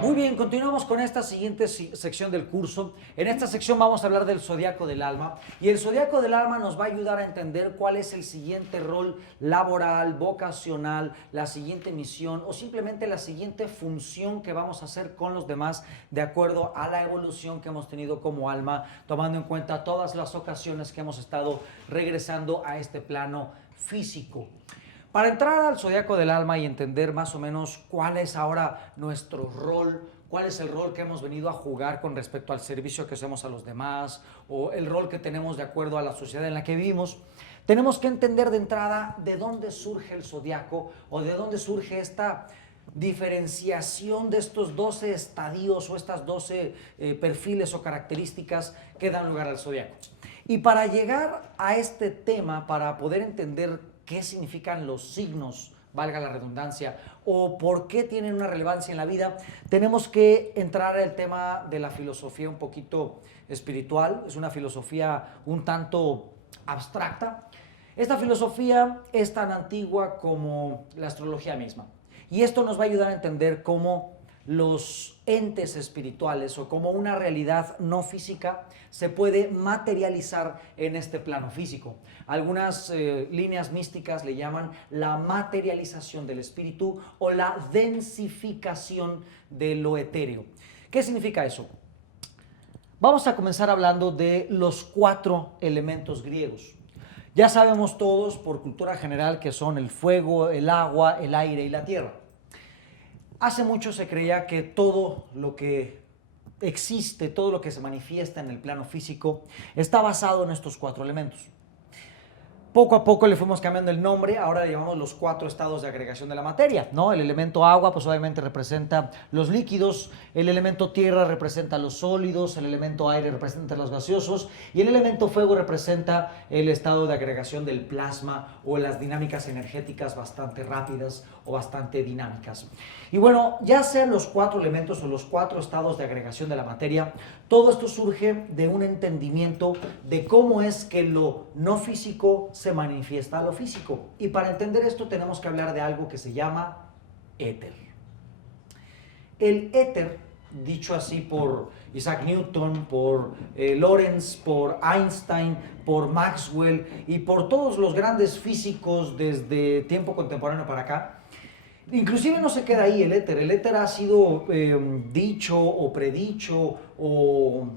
Muy bien, continuamos con esta siguiente sección del curso. En esta sección vamos a hablar del zodiaco del alma, y el zodiaco del alma nos va a ayudar a entender cuál es el siguiente rol laboral, vocacional, la siguiente misión o simplemente la siguiente función que vamos a hacer con los demás de acuerdo a la evolución que hemos tenido como alma, tomando en cuenta todas las ocasiones que hemos estado regresando a este plano físico. Para entrar al zodiaco del alma y entender más o menos cuál es ahora nuestro rol, cuál es el rol que hemos venido a jugar con respecto al servicio que hacemos a los demás o el rol que tenemos de acuerdo a la sociedad en la que vivimos, tenemos que entender de entrada de dónde surge el zodiaco o de dónde surge esta diferenciación de estos 12 estadios o estas 12 perfiles o características que dan lugar al zodiaco. Y para llegar a este tema, para poder entender qué significan los signos, valga la redundancia, o por qué tienen una relevancia en la vida, tenemos que entrar al tema de la filosofía un poquito espiritual. Es una filosofía un tanto abstracta. Esta filosofía es tan antigua como la astrología misma. Y esto nos va a ayudar a entender cómo los entes espirituales o cómo una realidad no física se puede materializar en este plano físico. Algunas líneas místicas le llaman la materialización del espíritu o la densificación de lo etéreo. ¿Qué significa eso? Vamos a comenzar hablando de los 4 elementos griegos. Ya sabemos todos por cultura general que son el fuego, el agua, el aire y la tierra. Hace mucho se creía que todo lo que existe, todo lo que se manifiesta en el plano físico, está basado en estos 4 elementos. Poco a poco le fuimos cambiando el nombre, ahora le llamamos los 4 estados de agregación de la materia, ¿no? El elemento agua, pues obviamente representa los líquidos, el elemento tierra representa los sólidos, el elemento aire representa los gaseosos y el elemento fuego representa el estado de agregación del plasma o las dinámicas energéticas bastante rápidas o bastante dinámicas. Y bueno, ya sean los 4 elementos o los 4 estados de agregación de la materia, todo esto surge de un entendimiento de cómo es que lo no físico se manifiesta a lo físico. Y para entender esto tenemos que hablar de algo que se llama éter. El éter, dicho así por Isaac Newton, por Lorentz, por Einstein, por Maxwell y por todos los grandes físicos desde tiempo contemporáneo para acá, inclusive no se queda ahí el éter. El éter ha sido dicho o predicho o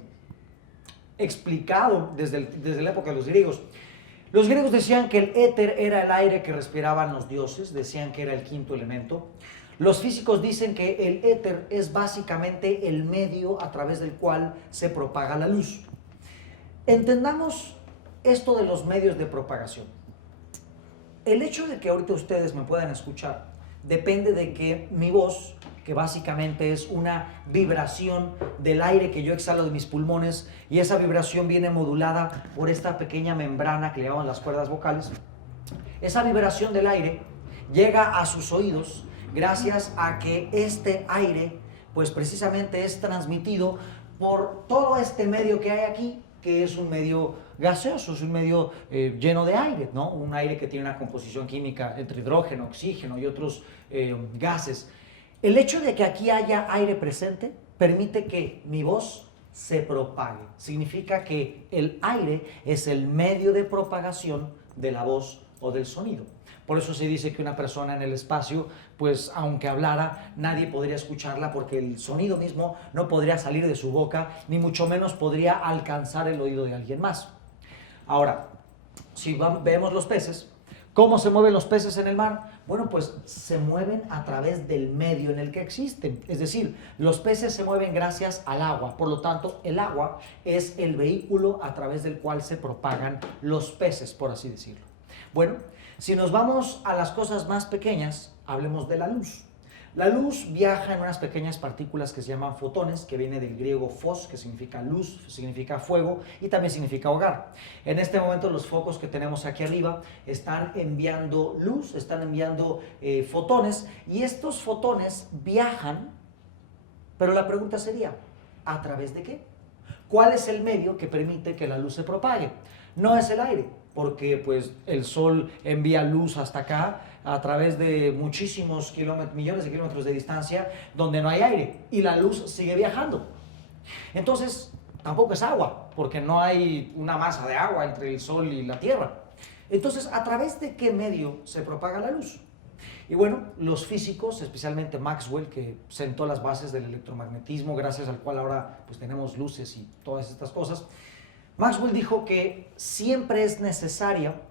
explicado desde la época de los griegos. Los griegos decían que el éter era el aire que respiraban los dioses, decían que era el 5º elemento. Los físicos dicen que el éter es básicamente el medio a través del cual se propaga la luz. Entendamos esto de los medios de propagación. El hecho de que ahorita ustedes me puedan escuchar depende de que mi voz, que básicamente es una vibración del aire que yo exhalo de mis pulmones, y esa vibración viene modulada por esta pequeña membrana que le llaman las cuerdas vocales. Esa vibración del aire llega a sus oídos gracias a que este aire, pues precisamente es transmitido por todo este medio que hay aquí, que es un medio gaseoso, es un medio lleno de aire, ¿no? Un aire que tiene una composición química entre hidrógeno, oxígeno y otros gases. El hecho de que aquí haya aire presente permite que mi voz se propague. Significa que el aire es el medio de propagación de la voz o del sonido. Por eso se dice que una persona en el espacio, pues aunque hablara, nadie podría escucharla porque el sonido mismo no podría salir de su boca, ni mucho menos podría alcanzar el oído de alguien más. Ahora, si vemos los peces, ¿cómo se mueven los peces en el mar? Bueno, pues se mueven a través del medio en el que existen. Es decir, los peces se mueven gracias al agua. Por lo tanto, el agua es el vehículo a través del cual se propagan los peces, por así decirlo. Bueno, si nos vamos a las cosas más pequeñas, hablemos de la luz. La luz viaja en unas pequeñas partículas que se llaman fotones, que viene del griego phos, que significa luz, significa fuego y también significa hogar. En este momento los focos que tenemos aquí arriba están enviando luz, están enviando fotones, y estos fotones viajan, pero la pregunta sería, ¿a través de qué? ¿Cuál es el medio que permite que la luz se propague? No es el aire, porque pues el Sol envía luz hasta acá a través de muchísimos millones de kilómetros de distancia donde no hay aire y la luz sigue viajando. Entonces, tampoco es agua, porque no hay una masa de agua entre el Sol y la Tierra. Entonces, ¿a través de qué medio se propaga la luz? Y bueno, los físicos, especialmente Maxwell, que sentó las bases del electromagnetismo, gracias al cual ahora pues tenemos luces y todas estas cosas, Maxwell dijo que siempre es necesaria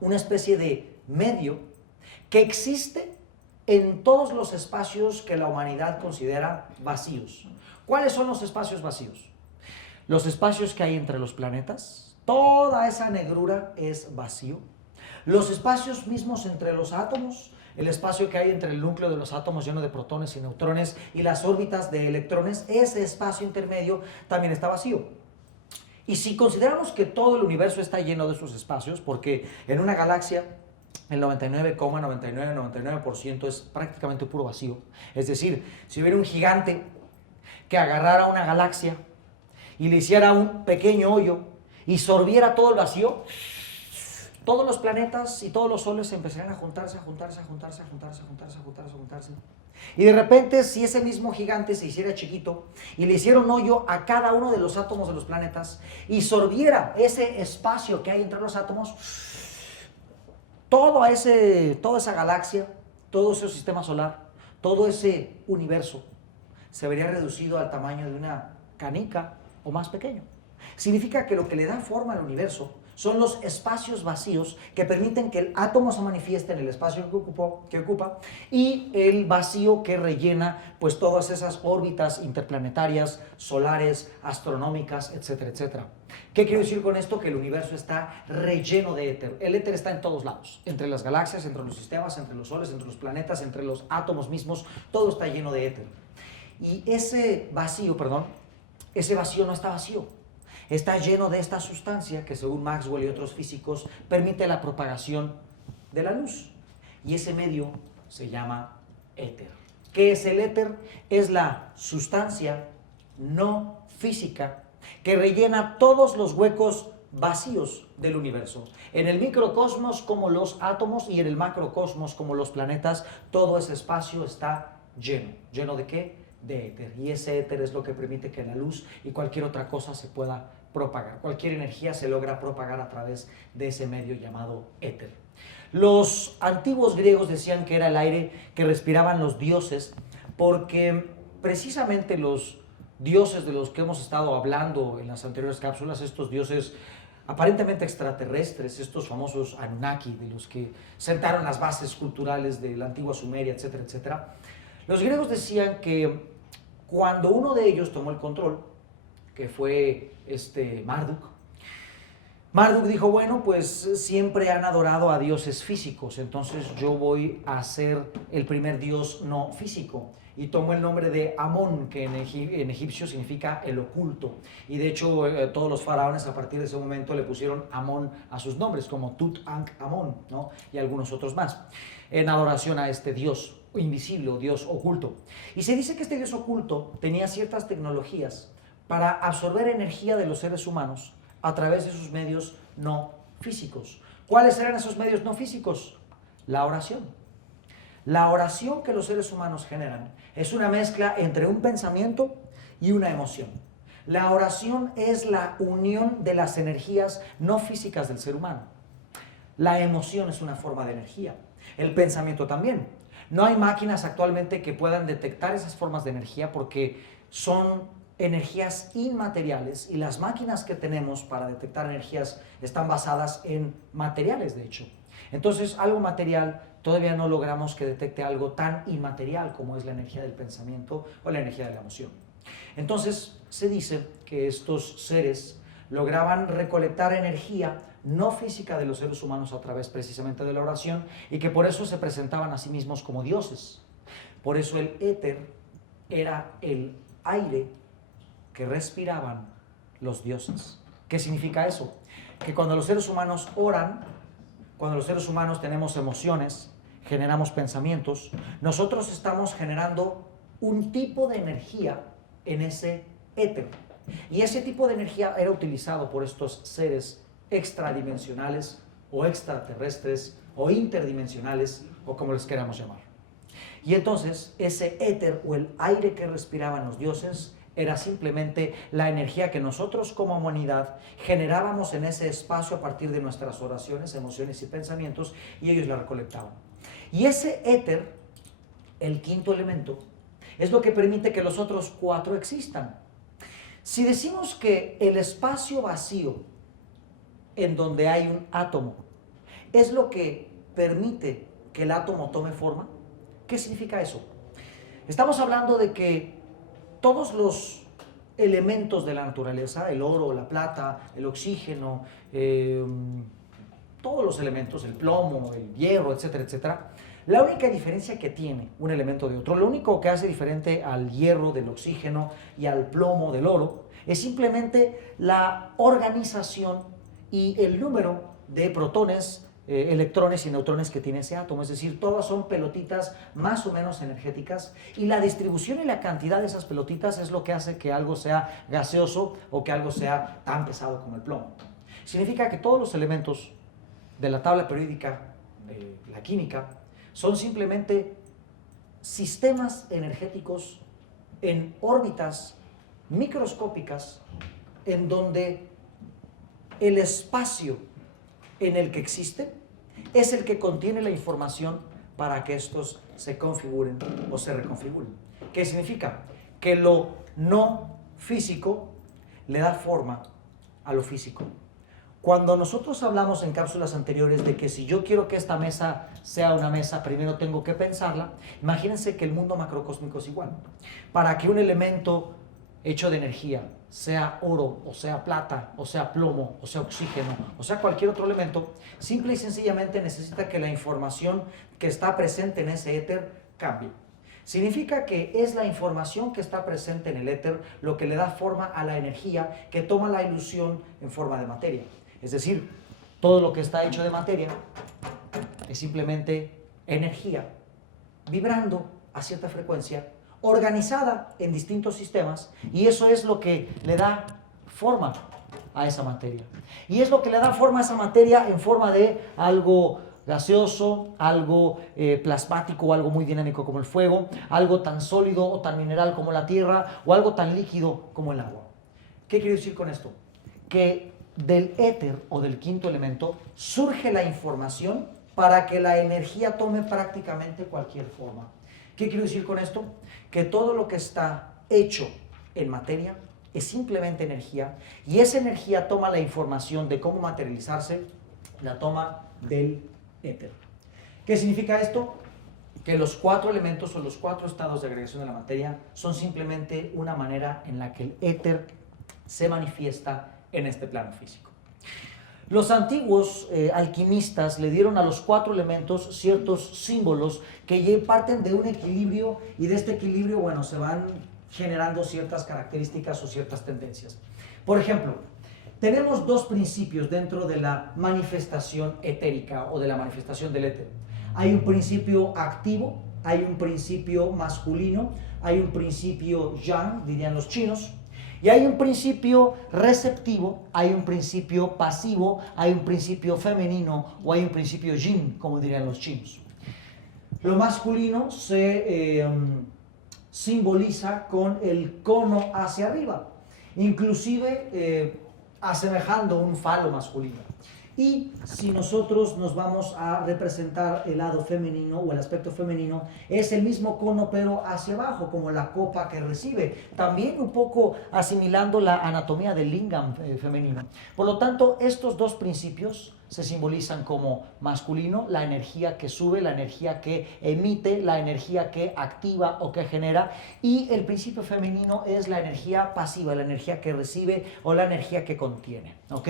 una especie de medio que existe en todos los espacios que la humanidad considera vacíos. ¿Cuáles son los espacios vacíos? Los espacios que hay entre los planetas, toda esa negrura es vacío. Los espacios mismos entre los átomos, el espacio que hay entre el núcleo de los átomos lleno de protones y neutrones y las órbitas de electrones, ese espacio intermedio también está vacío. Y si consideramos que todo el universo está lleno de esos espacios, porque en una galaxia el 99,99% es prácticamente puro vacío, es decir, si hubiera un gigante que agarrara una galaxia y le hiciera un pequeño hoyo y sorbiera todo el vacío, todos los planetas y todos los soles empezarían a juntarse. Y de repente, si ese mismo gigante se hiciera chiquito y le hiciera un hoyo a cada uno de los átomos de los planetas y sorbiera ese espacio que hay entre los átomos, toda esa galaxia, todo ese sistema solar, todo ese universo se vería reducido al tamaño de una canica o más pequeño. Significa que lo que le da forma al universo son los espacios vacíos que permiten que el átomo se manifieste en el espacio que ocupa y el vacío que rellena pues todas esas órbitas interplanetarias, solares, astronómicas, etcétera, etcétera. ¿Qué quiero decir con esto? Que el universo está relleno de éter. El éter está en todos lados, entre las galaxias, entre los sistemas, entre los soles, entre los planetas, entre los átomos mismos, todo está lleno de éter. Y ese vacío no está vacío. Está lleno de esta sustancia que, según Maxwell y otros físicos, permite la propagación de la luz. Y ese medio se llama éter. ¿Qué es el éter? Es la sustancia no física que rellena todos los huecos vacíos del universo. En el microcosmos como los átomos y en el macrocosmos como los planetas, todo ese espacio está lleno. ¿Lleno de qué? De éter. Y ese éter es lo que permite que la luz y cualquier otra cosa se pueda propagar. Cualquier energía se logra propagar a través de ese medio llamado éter. Los antiguos griegos decían que era el aire que respiraban los dioses, porque precisamente los dioses de los que hemos estado hablando en las anteriores cápsulas, estos dioses aparentemente extraterrestres, estos famosos Anunnaki, de los que sentaron las bases culturales de la antigua Sumeria, etcétera, etcétera, los griegos decían que cuando uno de ellos tomó el control, que fue Marduk dijo, bueno, pues siempre han adorado a dioses físicos, entonces yo voy a ser el primer dios no físico. Y tomó el nombre de Amón, que en egipcio significa el oculto. Y de hecho, todos los faraones a partir de ese momento le pusieron Amón a sus nombres, como Tutankhamón, ¿no? Y algunos otros más, en adoración a este dios invisible o dios oculto. Y se dice que este dios oculto tenía ciertas tecnologías para absorber energía de los seres humanos a través de sus medios no físicos. ¿Cuáles eran esos medios no físicos? La oración. La oración que los seres humanos generan es una mezcla entre un pensamiento y una emoción. La oración es la unión de las energías no físicas del ser humano. La emoción es una forma de energía. El pensamiento también. No hay máquinas actualmente que puedan detectar esas formas de energía porque son energías inmateriales y las máquinas que tenemos para detectar energías están basadas en materiales, de hecho. Entonces, algo material todavía no logramos que detecte algo tan inmaterial como es la energía del pensamiento o la energía de la emoción. Entonces, se dice que estos seres lograban recolectar energía no física de los seres humanos a través precisamente de la oración y que por eso se presentaban a sí mismos como dioses. Por eso el éter era el aire que respiraban los dioses. ¿Qué significa eso? Que cuando los seres humanos oran, cuando los seres humanos tenemos emociones, generamos pensamientos, nosotros estamos generando un tipo de energía en ese éter. Y ese tipo de energía era utilizado por estos seres extradimensionales o extraterrestres o interdimensionales o como les queramos llamar. Y entonces ese éter o el aire que respiraban los dioses era simplemente la energía que nosotros como humanidad generábamos en ese espacio a partir de nuestras oraciones, emociones y pensamientos, y ellos la recolectaban. Y ese éter, el quinto elemento, es lo que permite que los otros cuatro existan. Si decimos que el espacio vacío en donde hay un átomo es lo que permite que el átomo tome forma, ¿qué significa eso? Estamos hablando de que todos los elementos de la naturaleza, el oro, la plata, el oxígeno, todos los elementos, el plomo, el hierro, etcétera, etcétera, la única diferencia que tiene un elemento de otro, lo único que hace diferente al hierro del oxígeno y al plomo del oro, es simplemente la organización y el número de protones, electrones y neutrones que tiene ese átomo, es decir, todas son pelotitas más o menos energéticas y la distribución y la cantidad de esas pelotitas es lo que hace que algo sea gaseoso o que algo sea tan pesado como el plomo. Significa que todos los elementos de la tabla periódica de la química son simplemente sistemas energéticos en órbitas microscópicas en donde el espacio en el que existen es el que contiene la información para que estos se configuren o se reconfiguren. ¿Qué significa? Que lo no físico le da forma a lo físico. Cuando nosotros hablamos en cápsulas anteriores de que si yo quiero que esta mesa sea una mesa, primero tengo que pensarla, imagínense que el mundo macrocósmico es igual. Para que un elemento hecho de energía, sea oro, o sea plata, o sea plomo, o sea oxígeno, o sea cualquier otro elemento, simple y sencillamente necesita que la información que está presente en ese éter cambie. Significa que es la información que está presente en el éter lo que le da forma a la energía que toma la ilusión en forma de materia. Es decir, todo lo que está hecho de materia es simplemente energía vibrando a cierta frecuencia, organizada en distintos sistemas, y eso es lo que le da forma a esa materia. Y es lo que le da forma a esa materia en forma de algo gaseoso, algo plasmático o algo muy dinámico como el fuego, algo tan sólido o tan mineral como la tierra o algo tan líquido como el agua. ¿Qué quiero decir con esto? Que del éter o del quinto elemento surge la información para que la energía tome prácticamente cualquier forma. ¿Qué quiero decir con esto? Que todo lo que está hecho en materia es simplemente energía y esa energía toma la información de cómo materializarse, la toma del éter. ¿Qué significa esto? Que los cuatro elementos o los cuatro estados de agregación de la materia son simplemente una manera en la que el éter se manifiesta en este plano físico. Los antiguos alquimistas le dieron a los cuatro elementos ciertos símbolos que parten de un equilibrio y de este equilibrio, bueno, se van generando ciertas características o ciertas tendencias. Por ejemplo, tenemos dos principios dentro de la manifestación etérica o de la manifestación del éter. Hay un principio activo, hay un principio masculino, hay un principio yang, dirían los chinos, y hay un principio receptivo, hay un principio pasivo, hay un principio femenino o hay un principio yin, como dirían los chinos. Lo masculino se simboliza con el cono hacia arriba, inclusive asemejando un falo masculino. Y si nosotros nos vamos a representar el lado femenino o el aspecto femenino, es el mismo cono pero hacia abajo, como la copa que recibe, también un poco asimilando la anatomía del lingam femenino. Por lo tanto, estos dos principios se simbolizan como masculino, la energía que sube, la energía que emite, la energía que activa o que genera, y el principio femenino es la energía pasiva, la energía que recibe o la energía que contiene, ¿ok?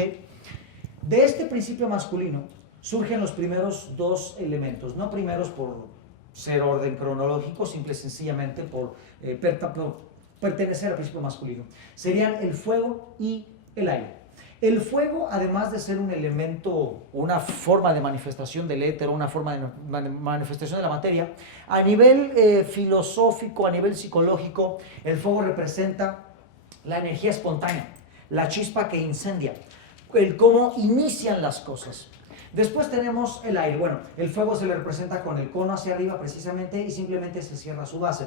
De este principio masculino surgen los primeros dos elementos, no primeros por ser orden cronológico, simple y sencillamente por pertenecer al principio masculino. Serían el fuego y el aire. El fuego, además de ser un elemento, una forma de manifestación del éter, una forma de manifestación de la materia, a nivel filosófico, a nivel psicológico, el fuego representa la energía espontánea, la chispa que incendia. el cómo inician las cosas. Después tenemos el aire. Bueno, el fuego se le representa con el cono hacia arriba precisamente y simplemente se cierra su base.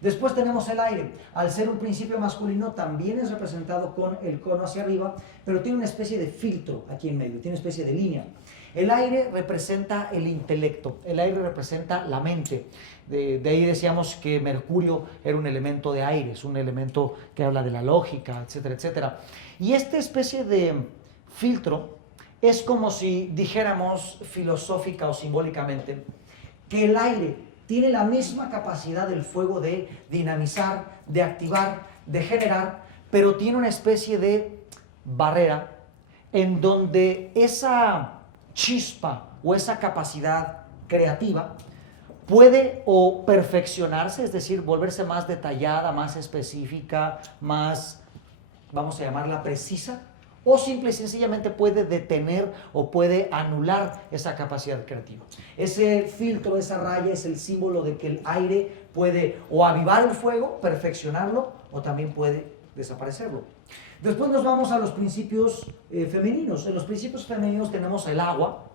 Después tenemos el aire. Al ser un principio masculino también es representado con el cono hacia arriba, pero tiene una especie de filtro aquí en medio, tiene una especie de línea. El aire representa el intelecto, el aire representa la mente. De ahí decíamos que Mercurio era un elemento de aire, es un elemento que habla de la lógica, etcétera, etcétera. Y esta especie de filtro es como si dijéramos filosófica o simbólicamente que el aire tiene la misma capacidad del fuego de dinamizar, de activar, de generar, pero tiene una especie de barrera en donde esa chispa o esa capacidad creativa puede o perfeccionarse, es decir, volverse más detallada, más específica, más, vamos a llamarla precisa, o simple y sencillamente puede detener o puede anular esa capacidad creativa. Ese filtro, esa raya es el símbolo de que el aire puede o avivar el fuego, perfeccionarlo, o también puede desaparecerlo. Después nos vamos a los principios femeninos. En los principios femeninos tenemos el agua.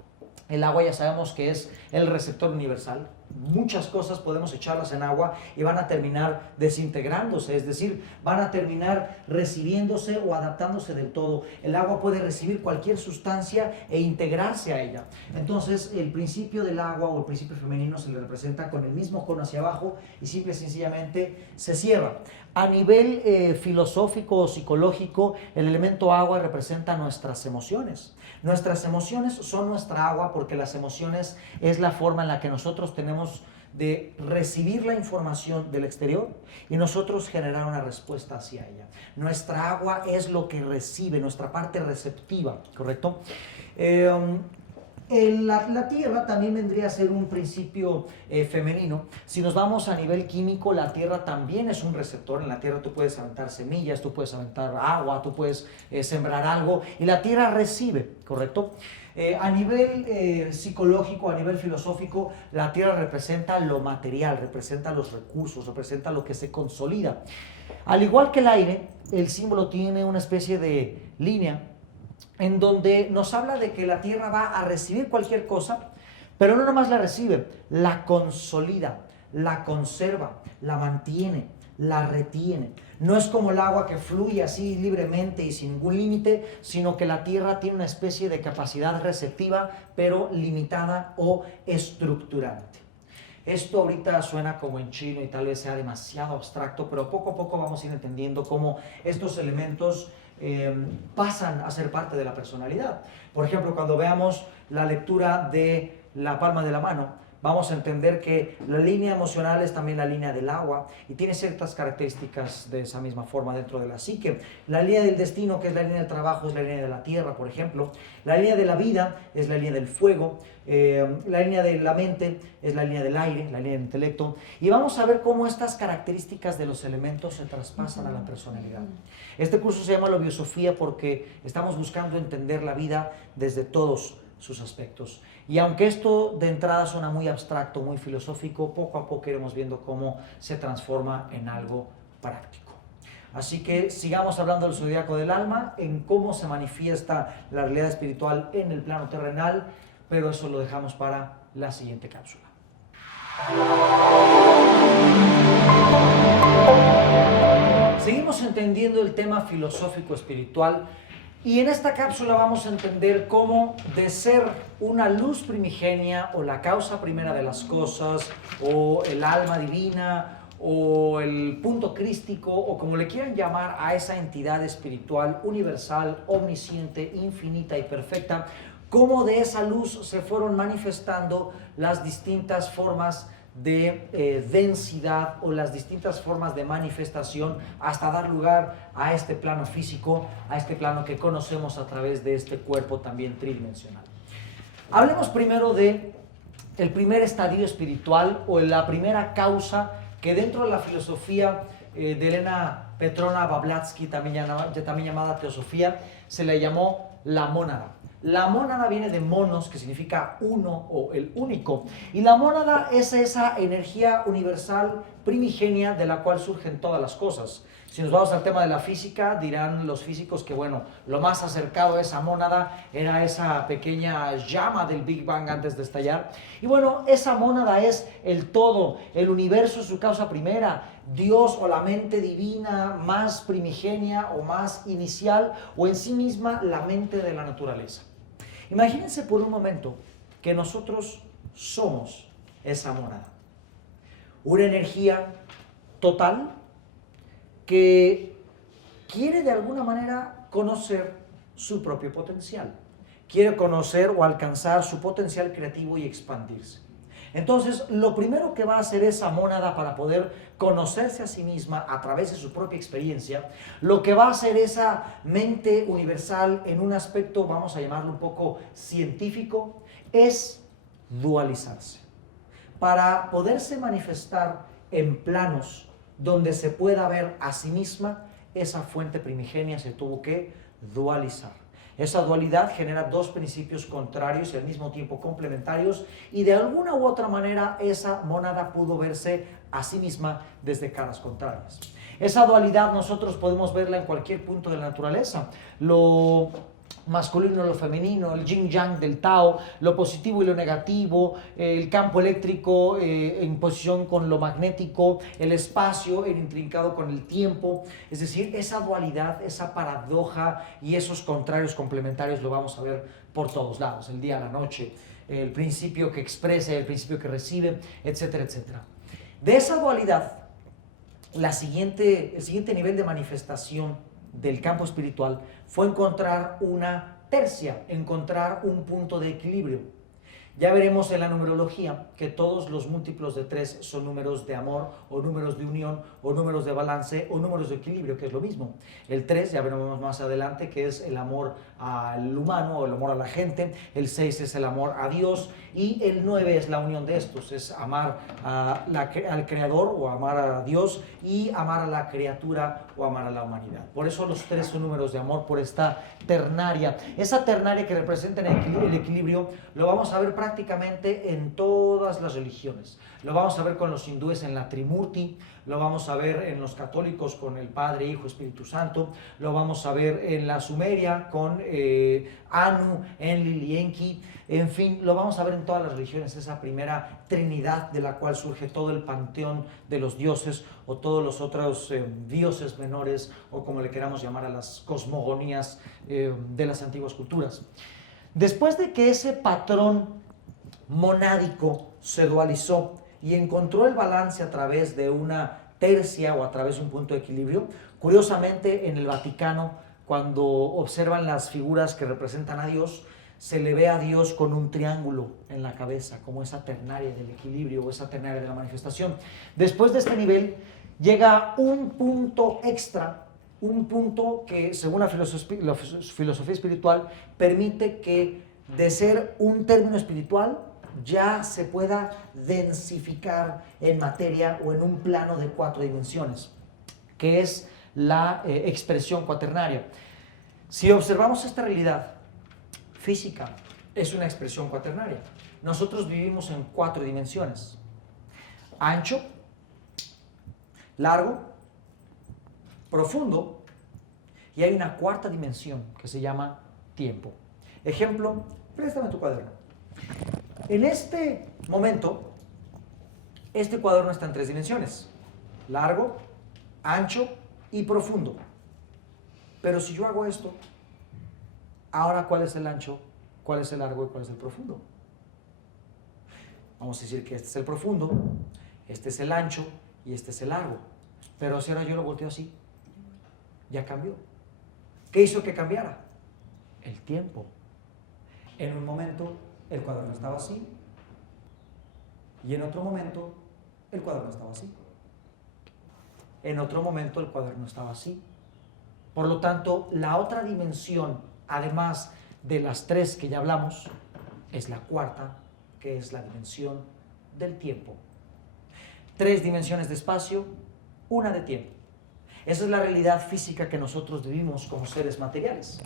El agua ya sabemos que es el receptor universal. Muchas cosas podemos echarlas en agua y van a terminar desintegrándose, es decir, van a terminar recibiéndose o adaptándose del todo. El agua puede recibir cualquier sustancia e integrarse a ella. Entonces, el principio del agua o el principio femenino se le representa con el mismo cono hacia abajo y simple y sencillamente se cierra. A nivel filosófico o psicológico, el elemento agua representa nuestras emociones. Nuestras emociones son nuestra agua porque las emociones es la forma en la que nosotros tenemos de recibir la información del exterior y nosotros generar una respuesta hacia ella. Nuestra agua es lo que recibe, nuestra parte receptiva, ¿correcto? La tierra también vendría a ser un principio femenino. Si nos vamos a nivel químico, la tierra también es un receptor. En la tierra tú puedes aventar semillas, tú puedes aventar agua, tú puedes sembrar algo y la tierra recibe, ¿correcto? A nivel psicológico, a nivel filosófico, la tierra representa lo material, representa los recursos, representa lo que se consolida. Al igual que el aire, el símbolo tiene una especie de línea en donde nos habla de que la tierra va a recibir cualquier cosa, pero no nomás la recibe, la consolida, la conserva, la mantiene, la retiene. No es como el agua que fluye así libremente y sin ningún límite, sino que la tierra tiene una especie de capacidad receptiva, pero limitada o estructurante. Esto ahorita suena como en chino y tal vez sea demasiado abstracto, pero poco a poco vamos a ir entendiendo cómo estos elementos pasan a ser parte de la personalidad. Por ejemplo, cuando veamos la lectura de la palma de la mano, vamos a entender que la línea emocional es también la línea del agua y tiene ciertas características de esa misma forma dentro de la psique. La línea del destino, que es la línea del trabajo, es la línea de la tierra, por ejemplo. La línea de la vida es la línea del fuego. La línea de la mente es la línea del aire, la línea del intelecto. Y vamos a ver cómo estas características de los elementos se traspasan a la personalidad. Este curso se llama la biosofía porque estamos buscando entender la vida desde todos sus aspectos. Y aunque esto de entrada suena muy abstracto, muy filosófico, poco a poco iremos viendo cómo se transforma en algo práctico. Así que sigamos hablando del zodiaco del alma, en cómo se manifiesta la realidad espiritual en el plano terrenal, pero eso lo dejamos para la siguiente cápsula. Seguimos entendiendo el tema filosófico espiritual. Y en esta cápsula vamos a entender cómo de ser una luz primigenia o la causa primera de las cosas o el alma divina o el punto crístico o como le quieran llamar a esa entidad espiritual universal, omnisciente, infinita y perfecta, cómo de esa luz se fueron manifestando las distintas formas de densidad o las distintas formas de manifestación hasta dar lugar a este plano físico, a este plano que conocemos a través de este cuerpo también tridimensional. Hablemos primero de el primer estadio espiritual o la primera causa que dentro de la filosofía de Elena Petrona Blavatsky, también llamada teosofía, se le llamó la mónada. La mónada viene de monos, que significa uno o el único. Y la mónada es esa energía universal primigenia de la cual surgen todas las cosas. Si nos vamos al tema de la física, dirán los físicos que, bueno, lo más acercado a esa mónada era esa pequeña llama del Big Bang antes de estallar. Y bueno, esa mónada es el todo, el universo es su causa primera, Dios o la mente divina más primigenia o más inicial, o en sí misma la mente de la naturaleza. Imagínense por un momento que nosotros somos esa mónada. Una energía total que quiere de alguna manera conocer su propio potencial. Quiere conocer o alcanzar su potencial creativo y expandirse. Entonces, lo primero que va a hacer esa mónada para poder conocerse a sí misma a través de su propia experiencia, lo que va a hacer esa mente universal en un aspecto, vamos a llamarlo un poco científico, es dualizarse. Para poderse manifestar en planos donde se pueda ver a sí misma, esa fuente primigenia se tuvo que dualizar. Esa dualidad genera dos principios contrarios y al mismo tiempo complementarios, y de alguna u otra manera esa mónada pudo verse a sí misma desde caras contrarias. Esa dualidad nosotros podemos verla en cualquier punto de la naturaleza. Lo masculino, lo femenino, el yin yang del Tao, lo positivo y lo negativo, el campo eléctrico en posición con lo magnético, el espacio intrincado con el tiempo. Es decir, esa dualidad, esa paradoja y esos contrarios complementarios lo vamos a ver por todos lados, el día, la noche, el principio que expresa, el principio que recibe, etcétera, etcétera. De esa dualidad, el siguiente nivel de manifestación del campo espiritual fue encontrar una tercia, encontrar un punto de equilibrio. Ya veremos en la numerología que todos los múltiplos de 3 son números de amor, o números de unión, o números de balance, o números de equilibrio, que es lo mismo. El 3, ya veremos más adelante, que es el amor al humano, o el amor a la gente. El 6 es el amor a Dios, y el 9 es la unión de estos, es amar al Creador, o amar a Dios, y amar a la criatura, o amar a la humanidad. Por eso los 3 son números de amor, por esta ternaria. Esa ternaria que representa el equilibrio, lo vamos a ver prácticamente en todas las religiones. Lo vamos a ver con los hindúes en la Trimurti, lo vamos a ver en los católicos con el Padre, Hijo, Espíritu Santo, lo vamos a ver en la Sumeria con Anu, Enlil y Enki, en fin, lo vamos a ver en todas las religiones, esa primera trinidad de la cual surge todo el panteón de los dioses, o todos los otros dioses menores, o como le queramos llamar a las cosmogonías de las antiguas culturas. Después de que ese patrón monádico se dualizó y encontró el balance a través de una tercia o a través de un punto de equilibrio, curiosamente en el Vaticano, cuando observan las figuras que representan a Dios, se le ve a Dios con un triángulo en la cabeza, como esa ternaria del equilibrio o esa ternaria de la manifestación. Después de este nivel llega un punto extra, un punto que, según la filosofía espiritual, permite que de ser un término espiritual ya se pueda densificar en materia o en un plano de 4 dimensiones, que es la expresión cuaternaria. Si observamos esta realidad física, es una expresión cuaternaria. Nosotros vivimos en 4 dimensiones: ancho, largo, profundo, y hay una 4ª dimensión que se llama tiempo. Ejemplo, préstame tu cuaderno. En este momento, este cuaderno está en 3 dimensiones: largo, ancho y profundo. Pero si yo hago esto, ahora ¿cuál es el ancho, cuál es el largo y cuál es el profundo? Vamos a decir que este es el profundo, este es el ancho y este es el largo. Pero si ahora yo lo volteo así, ya cambió. ¿Qué hizo que cambiara? El tiempo. En un momento el cuaderno estaba así, y en otro momento el cuaderno estaba así. En otro momento el cuaderno estaba así. Por lo tanto, la otra dimensión, además de las 3 que ya hablamos, es la 4ª, que es la dimensión del tiempo. 3 dimensiones de espacio, 1 de tiempo. Esa es la realidad física que nosotros vivimos como seres materiales.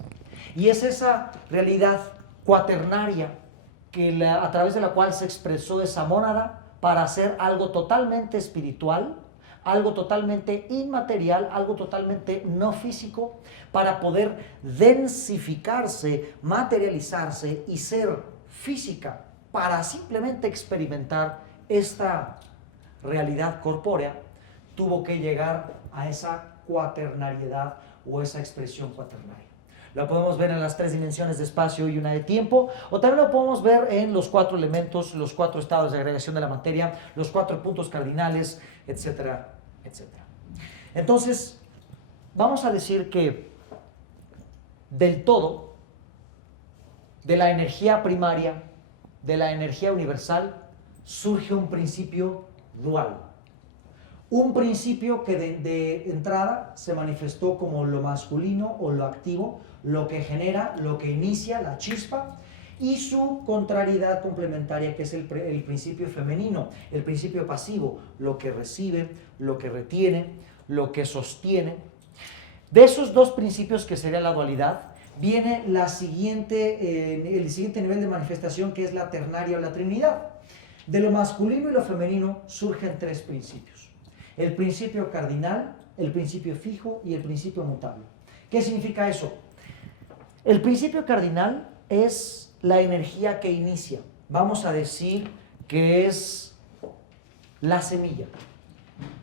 Y es esa realidad cuaternaria a través de la cual se expresó esa mónada para hacer algo totalmente espiritual, algo totalmente inmaterial, algo totalmente no físico, para poder densificarse, materializarse y ser física, para simplemente experimentar esta realidad corpórea, tuvo que llegar a esa cuaternariedad o esa expresión cuaternaria. Lo podemos ver en las 3 dimensiones de espacio y una de tiempo, o también lo podemos ver en los 4 elementos, los 4 estados de agregación de la materia, los 4 puntos cardinales, etcétera, etcétera. Entonces, vamos a decir que del todo, de la energía primaria, de la energía universal, surge un principio dual. Un principio que de entrada se manifestó como lo masculino o lo activo, lo que genera, lo que inicia, la chispa, y su contrariedad complementaria, que es el principio femenino, el principio pasivo, lo que recibe, lo que retiene, lo que sostiene. De esos dos principios, que sería la dualidad, viene el siguiente nivel de manifestación, que es la ternaria o la trinidad. De lo masculino y lo femenino surgen 3 principios: el principio cardinal, el principio fijo y el principio mutable. ¿Qué significa eso? El principio cardinal es la energía que inicia. Vamos a decir que es la semilla,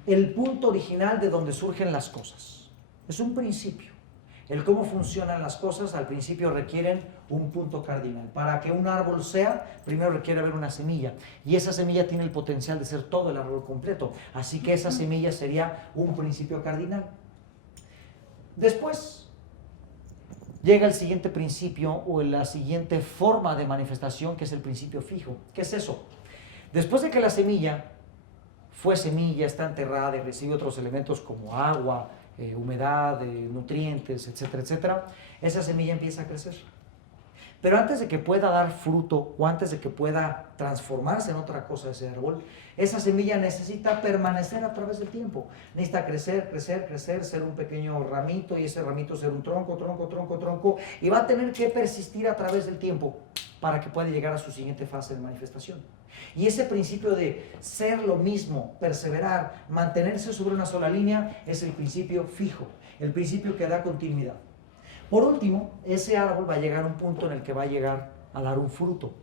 el punto original de donde surgen las cosas. Es un principio. El cómo funcionan las cosas al principio requieren un punto cardinal. Para que un árbol sea, primero requiere haber una semilla, y esa semilla tiene el potencial de ser todo el árbol completo. Así que esa semilla sería un principio cardinal. Después llega el siguiente principio o la siguiente forma de manifestación, que es el principio fijo. ¿Qué es eso? Después de que la semilla fue semilla, está enterrada y recibe otros elementos como agua, humedad, nutrientes, etcétera, etcétera, esa semilla empieza a crecer. Pero antes de que pueda dar fruto o antes de que pueda transformarse en otra cosa ese árbol, esa semilla necesita permanecer a través del tiempo. Necesita crecer, crecer, crecer, ser un pequeño ramito, y ese ramito ser un tronco, tronco, tronco, tronco, y va a tener que persistir a través del tiempo para que pueda llegar a su siguiente fase de manifestación. Y ese principio de ser lo mismo, perseverar, mantenerse sobre una sola línea, es el principio fijo, el principio que da continuidad. Por último, ese árbol va a llegar a un punto en el que va a llegar a dar un fruto.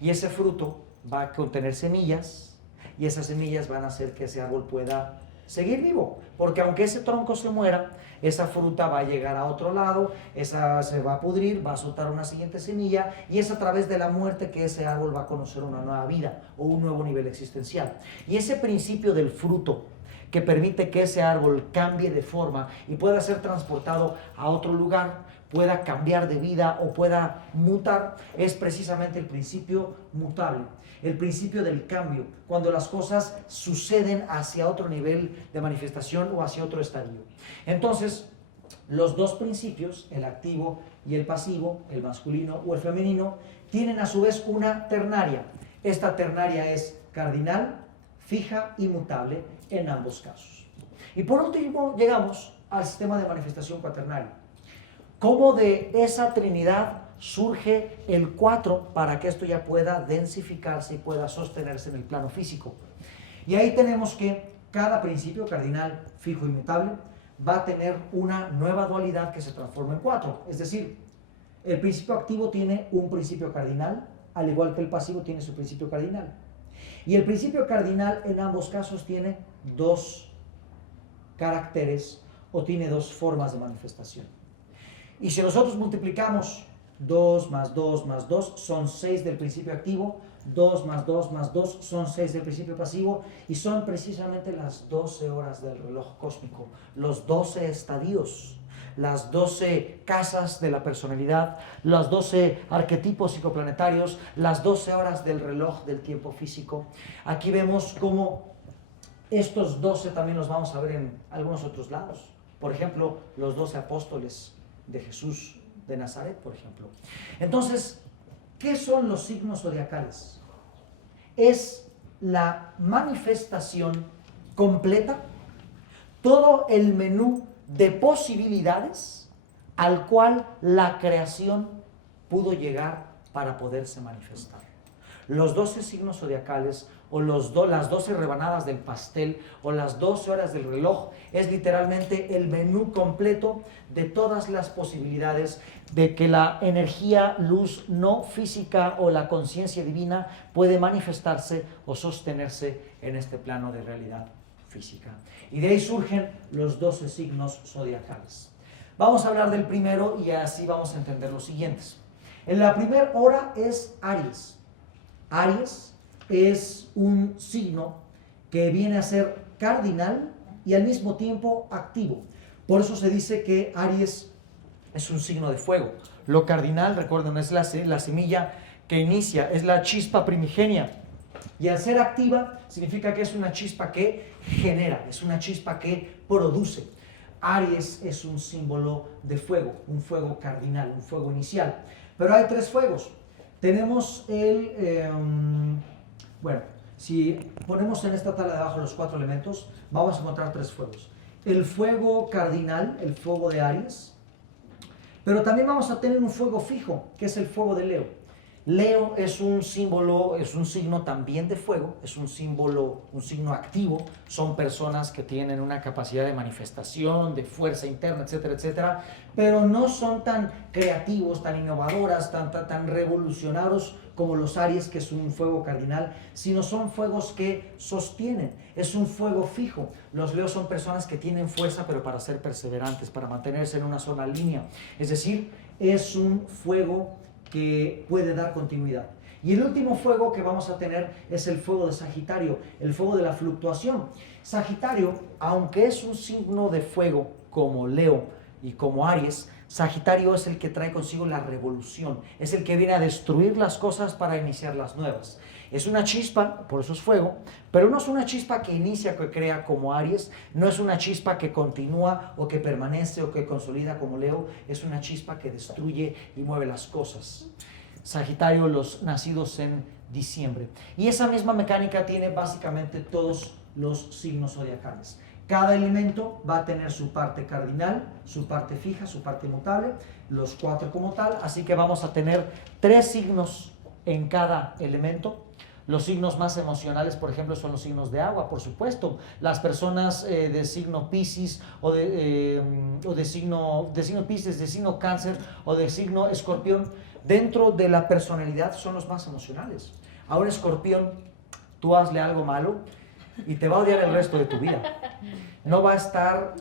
Y ese fruto va a contener semillas, y esas semillas van a hacer que ese árbol pueda seguir vivo. Porque aunque ese tronco se muera, esa fruta va a llegar a otro lado, esa se va a pudrir, va a soltar una siguiente semilla, y es a través de la muerte que ese árbol va a conocer una nueva vida o un nuevo nivel existencial. Y ese principio del fruto, que permite que ese árbol cambie de forma y pueda ser transportado a otro lugar, pueda cambiar de vida o pueda mutar, es precisamente el principio mutable, el principio del cambio, cuando las cosas suceden hacia otro nivel de manifestación o hacia otro estadio. Entonces, los dos principios, el activo y el pasivo, el masculino o el femenino, tienen a su vez una ternaria. Esta ternaria es cardinal, fija y mutable en ambos casos. Y por último llegamos al sistema de manifestación cuaternario. Cómo de esa trinidad surge el 4 para que esto ya pueda densificarse y pueda sostenerse en el plano físico. Y ahí tenemos que cada principio cardinal, fijo y mutable va a tener una nueva dualidad que se transforma en 4. Es decir, el principio activo tiene un principio cardinal, al igual que el pasivo tiene su principio cardinal. Y el principio cardinal en ambos casos tiene 2 caracteres o tiene 2 formas de manifestación. Y si nosotros multiplicamos 2 más 2 más 2 son 6 del principio activo, 2 más 2 más 2 son 6 del principio pasivo, y son precisamente las 12 horas del reloj cósmico, los 12 estadios, las 12 casas de la personalidad, los 12 arquetipos psicoplanetarios, las 12 horas del reloj del tiempo físico. Aquí vemos cómo estos 12 también los vamos a ver en algunos otros lados. Por ejemplo, los 12 apóstoles de Jesús de Nazaret, por ejemplo. Entonces, ¿qué son los signos zodiacales? Es la manifestación completa, todo el menú de posibilidades al cual la creación pudo llegar para poderse manifestar. Los 12 signos zodiacales o las 12 rebanadas del pastel o las 12 horas del reloj. Es literalmente el menú completo de todas las posibilidades de que la energía, luz no física o la conciencia divina puede manifestarse o sostenerse en este plano de realidad física. Y de ahí surgen los 12 signos zodiacales. Vamos a hablar del primero y así vamos a entender los siguientes. En la primera hora es Aries. Aries es un signo que viene a ser cardinal y al mismo tiempo activo. Por eso se dice que Aries es un signo de fuego. Lo cardinal, recuerden, es la semilla que inicia, es la chispa primigenia. Y al ser activa significa que es una chispa que genera, es una chispa que produce. Aries es un símbolo de fuego, un fuego cardinal, un fuego inicial. Pero hay 3 fuegos. Tenemos si ponemos en esta tabla de abajo los 4 elementos, vamos a encontrar 3 fuegos. El fuego cardinal, el fuego de Aries, pero también vamos a tener un fuego fijo, que es el fuego de Leo. Leo es un símbolo, es un signo también de fuego, es un símbolo, un signo activo. Son personas que tienen una capacidad de manifestación, de fuerza interna, etcétera, etcétera, pero no son tan creativos, tan innovadoras, tan revolucionarios como los Aries, que es un fuego cardinal, sino son fuegos que sostienen, es un fuego fijo. Los Leos son personas que tienen fuerza, pero para ser perseverantes, para mantenerse en una sola línea. Es decir, es un fuego que puede dar continuidad. Y el último fuego que vamos a tener es el fuego de Sagitario, el fuego de la fluctuación. Sagitario, aunque es un signo de fuego como Leo y como Aries, Sagitario es el que trae consigo la revolución, es el que viene a destruir las cosas para iniciar las nuevas. Es una chispa, por eso es fuego, pero no es una chispa que inicia, que crea como Aries, no es una chispa que continúa o que permanece o que consolida como Leo, es una chispa que destruye y mueve las cosas. Sagitario, los nacidos en diciembre. Y esa misma mecánica tiene básicamente todos los signos zodiacales. Cada elemento va a tener su parte cardinal, su parte fija, su parte inmutable, los 4 como tal, así que vamos a tener 3 signos en cada elemento. Los signos más emocionales, por ejemplo, son los signos de agua, por supuesto. Las personas de signo Piscis o de signo Piscis, de signo Cáncer o de signo Escorpión, dentro de la personalidad son los más emocionales. A un Escorpión, tú hazle algo malo y te va a odiar el resto de tu vida. No va a estar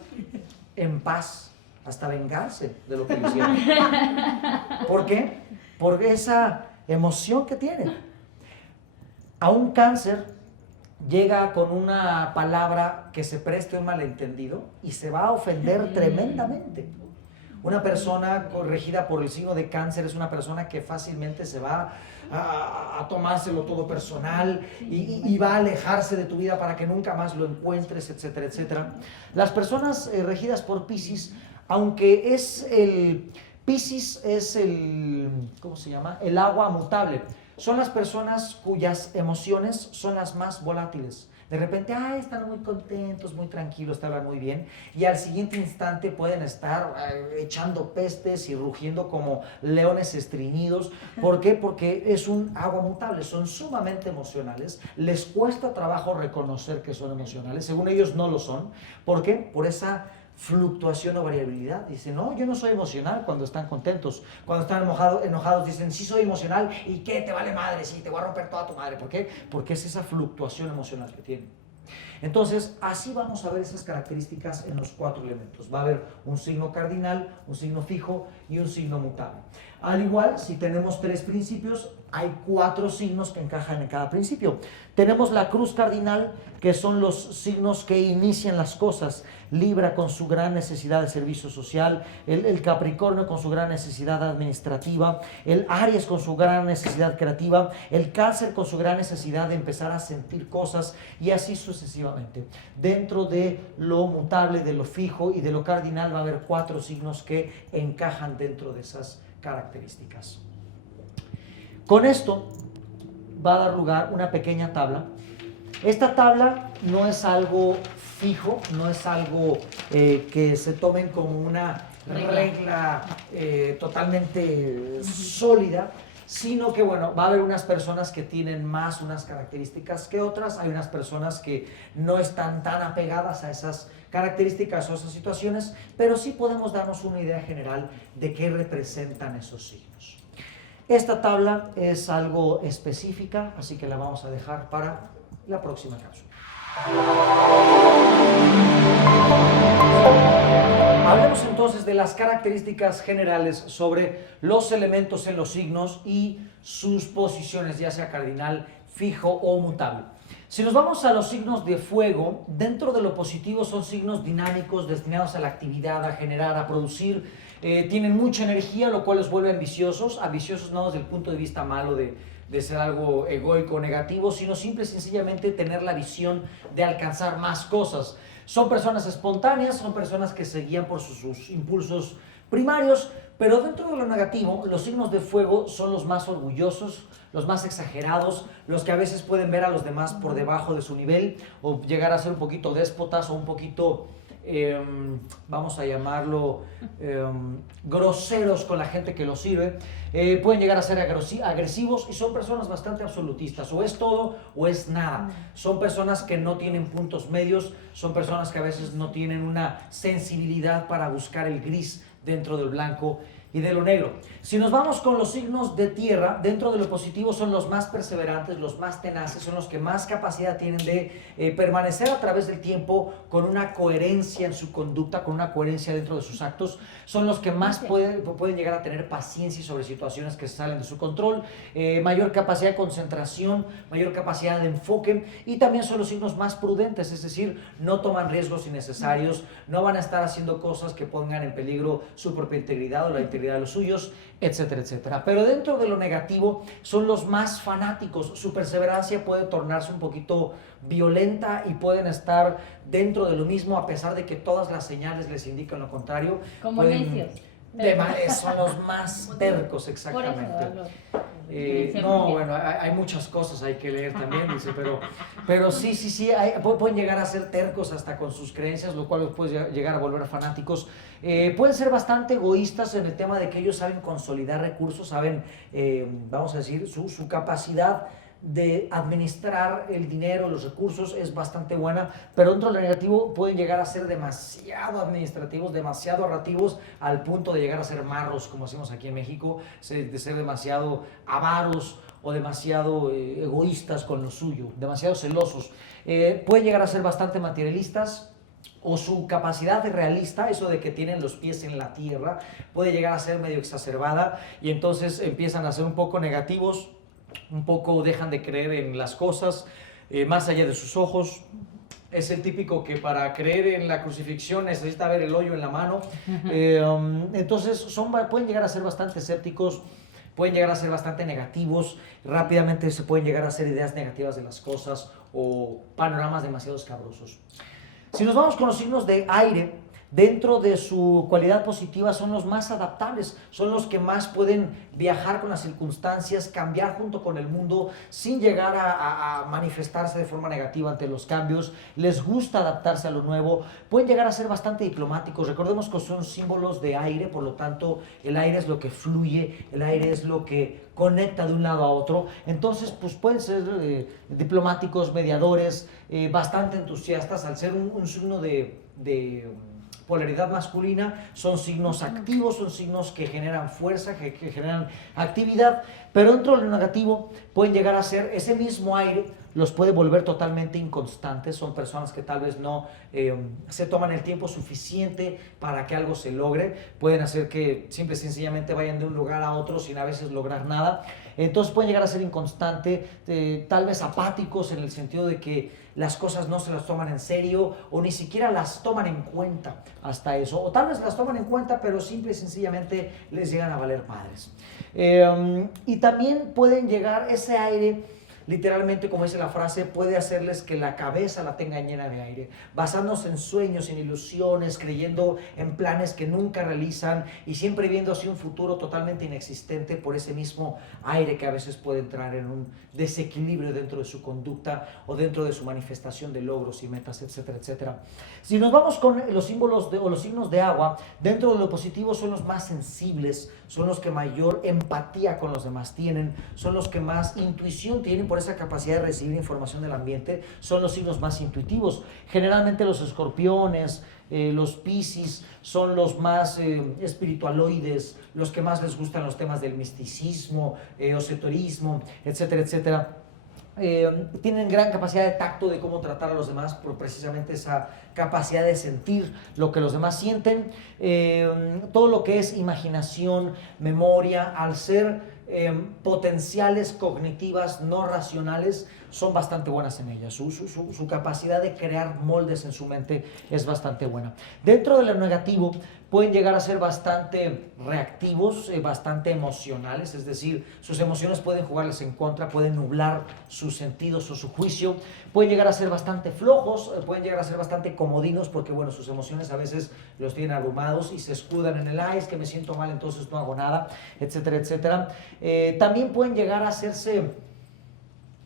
en paz hasta vengarse de lo que le hicieron. ¿Por qué? Por esa emoción que tiene. A un Cáncer llega con una palabra que se preste un malentendido y se va a ofender tremendamente. Una persona regida por el signo de Cáncer es una persona que fácilmente se va a tomárselo todo personal y va a alejarse de tu vida para que nunca más lo encuentres, etcétera, etcétera. Las personas regidas por Piscis, aunque Piscis es ¿cómo se llama? El agua mutable. Son las personas cuyas emociones son las más volátiles. De repente, están muy contentos, muy tranquilos, te hablan muy bien, y al siguiente instante pueden estar echando pestes y rugiendo como leones estreñidos. ¿Por qué? Porque es un agua mutable, son sumamente emocionales, les cuesta trabajo reconocer que son emocionales, según ellos no lo son. ¿Por qué? Por esa fluctuación o variabilidad. Dicen, no, yo no soy emocional cuando están contentos. Cuando están enojados dicen, sí soy emocional. ¿Y qué? Te vale madre, sí, te voy a romper toda tu madre. ¿Por qué? Porque es esa fluctuación emocional que tienen. Entonces, así vamos a ver esas características en los 4 elementos. Va a haber un signo cardinal, un signo fijo y un signo mutable. Al igual, si tenemos 3 principios, hay 4 signos que encajan en cada principio. Tenemos la cruz cardinal, que son los signos que inician las cosas. Libra con su gran necesidad de servicio social, el Capricornio con su gran necesidad administrativa, el Aries con su gran necesidad creativa, el Cáncer con su gran necesidad de empezar a sentir cosas, y así sucesivamente. Dentro de lo mutable, de lo fijo y de lo cardinal va a haber 4 signos que encajan dentro de esas características. Con esto va a dar lugar una pequeña tabla. Esta tabla no es algo fijo, no es algo que se tomen como una regla totalmente sólida, sino que, bueno, va a haber unas personas que tienen más unas características que otras, hay unas personas que no están tan apegadas a esas características o esas situaciones, pero sí podemos darnos una idea general de qué representan esos signos. Esta tabla es algo específica, así que la vamos a dejar para la próxima cápsula. Hablemos entonces de las características generales sobre los elementos en los signos y sus posiciones, ya sea cardinal, fijo o mutable. Si nos vamos a los signos de fuego, dentro de lo positivo son signos dinámicos destinados a la actividad, a generar, a producir. Tienen mucha energía, lo cual los vuelve ambiciosos no desde el punto de vista malo de ser algo egoico o negativo, sino simple y sencillamente tener la visión de alcanzar más cosas. Son personas espontáneas, son personas que se guían por sus impulsos primarios, pero dentro de lo negativo, los signos de fuego son los más orgullosos, los más exagerados, los que a veces pueden ver a los demás por debajo de su nivel o llegar a ser un poquito déspotas o un poquito, vamos a llamarlo, groseros con la gente que los sirve. Pueden llegar a ser agresivos y son personas bastante absolutistas, o es todo o es nada. Son personas que no tienen puntos medios, son personas que a veces no tienen una sensibilidad para buscar el gris dentro del blanco y de lo negro. Si nos vamos con los signos de tierra, dentro de lo positivo son los más perseverantes, los más tenaces, son los que más capacidad tienen de permanecer a través del tiempo con una coherencia en su conducta, con una coherencia dentro de sus actos, son los que más pueden llegar a tener paciencia sobre situaciones que salen de su control, mayor capacidad de concentración, mayor capacidad de enfoque, y también son los signos más prudentes, es decir, no toman riesgos innecesarios, no van a estar haciendo cosas que pongan en peligro su propia integridad o la integridad de los suyos, etcétera, etcétera. Pero dentro de lo negativo son los más fanáticos. Su perseverancia puede tornarse un poquito violenta y pueden estar dentro de lo mismo a pesar de que todas las señales les indican lo contrario. Como necios. Son los más tercos, exactamente. No, bueno, hay muchas cosas hay que leer también, dice, pero sí, pueden llegar a ser tercos hasta con sus creencias, lo cual los puede llegar a volver fanáticos. Pueden ser bastante egoístas en el tema de que ellos saben consolidar recursos, saben, vamos a decir, su capacidad de administrar el dinero, los recursos es bastante buena, pero dentro del negativo pueden llegar a ser demasiado administrativos, demasiado ahorrativos, al punto de llegar a ser marros, como hacemos aquí en México, de ser demasiado avaros o demasiado egoístas con lo suyo, demasiado celosos. Pueden llegar a ser bastante materialistas, o su capacidad de realista, eso de que tienen los pies en la tierra, puede llegar a ser medio exacerbada, y entonces empiezan a ser un poco negativos, un poco dejan de creer en las cosas más allá de sus ojos. Es el típico que para creer en la crucifixión necesita ver el hoyo en la mano. Entonces pueden llegar a ser bastante escépticos, pueden llegar a ser bastante negativos, rápidamente se pueden llegar a hacer ideas negativas de las cosas o panoramas demasiado escabrosos. Si nos vamos con los signos de aire, dentro de su cualidad positiva son los más adaptables, son los que más pueden viajar con las circunstancias, cambiar junto con el mundo sin llegar a manifestarse de forma negativa ante los cambios, les gusta adaptarse a lo nuevo, pueden llegar a ser bastante diplomáticos. Recordemos que son símbolos de aire, por lo tanto el aire es lo que fluye, el aire es lo que conecta de un lado a otro, entonces pues pueden ser diplomáticos, mediadores, bastante entusiastas, al ser un signo de polaridad masculina, son signos activos, son signos que generan fuerza, que generan actividad, pero dentro de lo negativo pueden llegar a ser ese mismo aire, los puede volver totalmente inconstantes, son personas que tal vez no se toman el tiempo suficiente para que algo se logre, pueden hacer que simple y sencillamente vayan de un lugar a otro sin a veces lograr nada, entonces pueden llegar a ser inconstantes, tal vez apáticos en el sentido de que las cosas no se las toman en serio o ni siquiera las toman en cuenta hasta eso, o tal vez las toman en cuenta pero simple y sencillamente les llegan a valer madres. Y también pueden llegar ese aire, literalmente, como dice la frase, puede hacerles que la cabeza la tengan llena de aire, basándose en sueños, en ilusiones, creyendo en planes que nunca realizan y siempre viendo así un futuro totalmente inexistente por ese mismo aire que a veces puede entrar en un desequilibrio dentro de su conducta o dentro de su manifestación de logros y metas, etcétera, etcétera. Si nos vamos con los símbolos o los signos de agua, dentro de lo positivo son los más sensibles, son los que mayor empatía con los demás tienen, son los que más intuición tienen por esa capacidad de recibir información del ambiente, son los signos más intuitivos. Generalmente los escorpiones, los Piscis son los más espiritualoides, los que más les gustan los temas del misticismo, esoterismo, etcétera, etcétera. Tienen gran capacidad de tacto de cómo tratar a los demás por precisamente esa capacidad de sentir lo que los demás sienten. Todo lo que es imaginación, memoria, al ser potenciales cognitivas no racionales, son bastante buenas en ellas. Su capacidad de crear moldes en su mente es bastante buena. Dentro de lo negativo, pueden llegar a ser bastante reactivos, bastante emocionales, es decir, sus emociones pueden jugarles en contra, pueden nublar sus sentidos o su juicio, pueden llegar a ser bastante flojos, pueden llegar a ser bastante comodinos porque, bueno, sus emociones a veces los tienen abrumados y se escudan en el, ay, es que me siento mal, entonces no hago nada, etcétera, etcétera. También pueden llegar a hacerse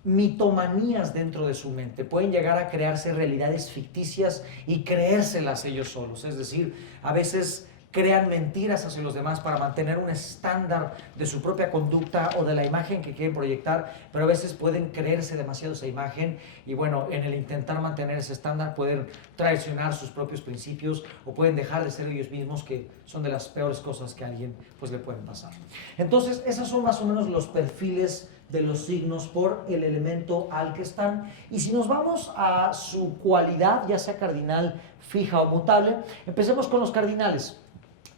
mitomanías dentro de su mente, pueden llegar a crearse realidades ficticias y creérselas ellos solos, es decir, a veces crean mentiras hacia los demás para mantener un estándar de su propia conducta o de la imagen que quieren proyectar, pero a veces pueden creerse demasiado esa imagen y, bueno, en el intentar mantener ese estándar pueden traicionar sus propios principios o pueden dejar de ser ellos mismos, que son de las peores cosas que a alguien pues le pueden pasar. Entonces, esos son más o menos los perfiles de los signos por el elemento al que están. Y si nos vamos a su cualidad, ya sea cardinal, fija o mutable, empecemos con los cardinales.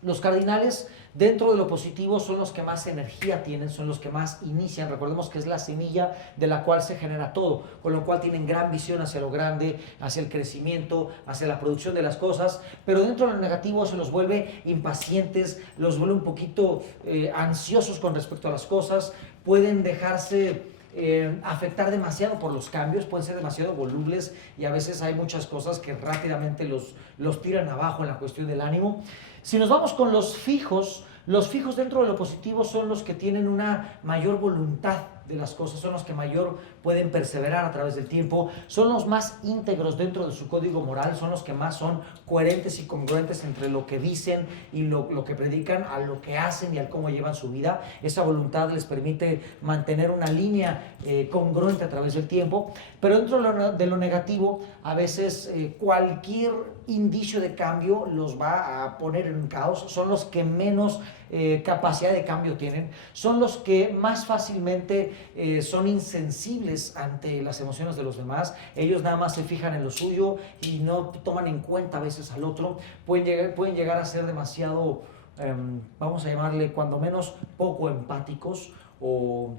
Los cardinales, dentro de lo positivo, son los que más energía tienen, son los que más inician. Recordemos que es la semilla de la cual se genera todo, con lo cual tienen gran visión hacia lo grande, hacia el crecimiento, hacia la producción de las cosas, pero dentro de lo negativo se los vuelve impacientes, los vuelve un poquito ansiosos con respecto a las cosas, pueden dejarse afectar demasiado por los cambios, pueden ser demasiado volubles y a veces hay muchas cosas que rápidamente los tiran abajo en la cuestión del ánimo. Si nos vamos con los fijos dentro de lo positivo son los que tienen una mayor voluntad de las cosas, son los que mayor pueden perseverar a través del tiempo, son los más íntegros dentro de su código moral, son los que más son coherentes y congruentes entre lo que dicen y lo que predican, a lo que hacen y al cómo llevan su vida. Esa voluntad les permite mantener una línea congruente a través del tiempo, pero dentro de lo negativo, a veces cualquier indicio de cambio los va a poner en un caos, son los que menos capacidad de cambio tienen, son los que más fácilmente son insensibles ante las emociones de los demás, ellos nada más se fijan en lo suyo y no toman en cuenta a veces al otro, pueden llegar a ser demasiado, vamos a llamarle cuando menos poco empáticos o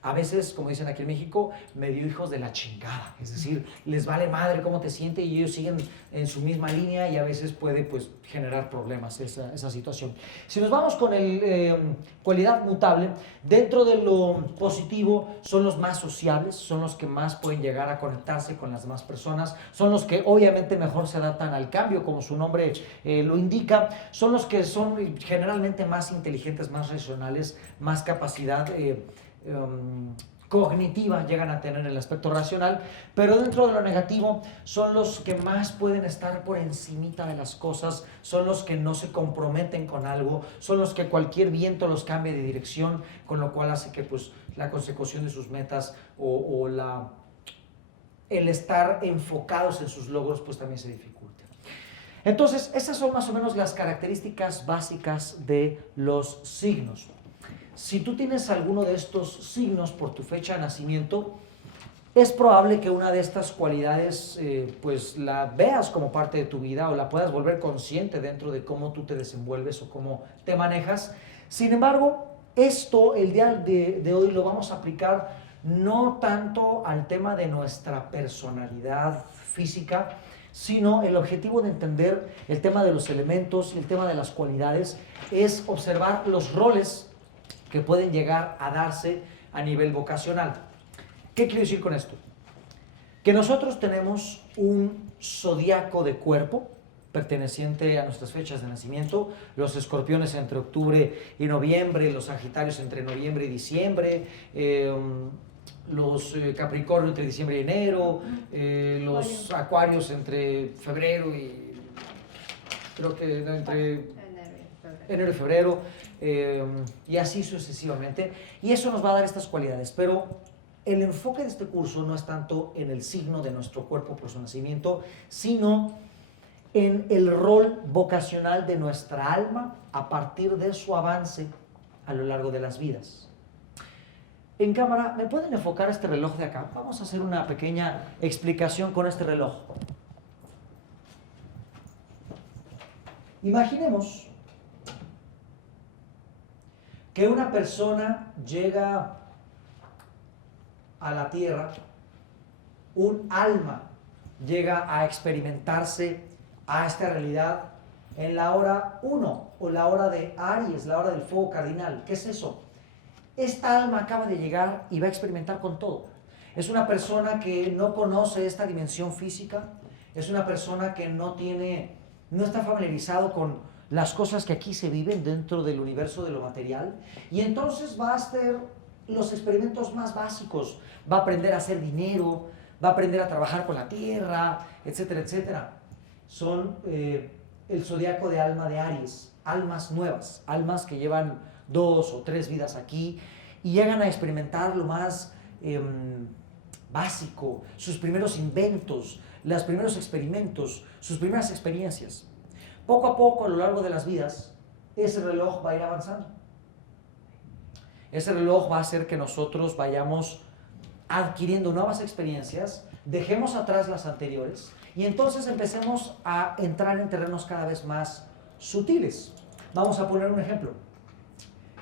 a veces, como dicen aquí en México, medio hijos de la chingada, es decir, les vale madre cómo te sientes y ellos siguen en su misma línea y a veces puede pues generar problemas esa situación. Si nos vamos con el cualidad mutable, dentro de lo positivo son los más sociables, son los que más pueden llegar a conectarse con las demás personas, son los que obviamente mejor se adaptan al cambio, como su nombre lo indica, son los que son generalmente más inteligentes, más racionales, más capacidad cognitiva llegan a tener en el aspecto racional, pero dentro de lo negativo son los que más pueden estar por encimita de las cosas, son los que no se comprometen con algo, son los que cualquier viento los cambie de dirección, con lo cual hace que pues la consecución de sus metas o el estar enfocados en sus logros pues también se dificulte. Entonces, esas son más o menos las características básicas de los signos. Si tú tienes alguno de estos signos por tu fecha de nacimiento, es probable que una de estas cualidades pues la veas como parte de tu vida o la puedas volver consciente dentro de cómo tú te desenvuelves o cómo te manejas. Sin embargo, esto el día de hoy lo vamos a aplicar no tanto al tema de nuestra personalidad física, sino el objetivo de entender el tema de los elementos y el tema de las cualidades es observar los roles que pueden llegar a darse a nivel vocacional. ¿Qué quiero decir con esto? Que nosotros tenemos un zodiaco de cuerpo perteneciente a nuestras fechas de nacimiento, los escorpiones entre octubre y noviembre, los sagitarios entre noviembre y diciembre, los capricornios entre diciembre y enero, los acuarios entre febrero y creo que entre enero y febrero, y así sucesivamente, y eso nos va a dar estas cualidades, pero el enfoque de este curso no es tanto en el signo de nuestro cuerpo por su nacimiento, sino en el rol vocacional de nuestra alma a partir de su avance a lo largo de las vidas. En cámara, ¿me pueden enfocar este reloj de acá? Vamos a hacer una pequeña explicación con este reloj. Imaginemos que una persona llega a la Tierra, un alma llega a experimentarse a esta realidad en la hora 1 o la hora de Aries, la hora del fuego cardinal. ¿Qué es eso? Esta alma acaba de llegar y va a experimentar con todo. Es una persona que no conoce esta dimensión física, es una persona que no está familiarizado con las cosas que aquí se viven dentro del universo de lo material, y entonces va a hacer los experimentos más básicos, va a aprender a hacer dinero, va a aprender a trabajar con la tierra, etcétera, etcétera. Son el zodiaco de alma de Aries, almas nuevas, almas que llevan 2 o 3 vidas aquí y llegan a experimentar lo más básico, sus primeros inventos, los primeros experimentos, sus primeras experiencias. Poco a poco, a lo largo de las vidas, ese reloj va a ir avanzando. Ese reloj va a hacer que nosotros vayamos adquiriendo nuevas experiencias, dejemos atrás las anteriores y entonces empecemos a entrar en terrenos cada vez más sutiles. Vamos a poner un ejemplo.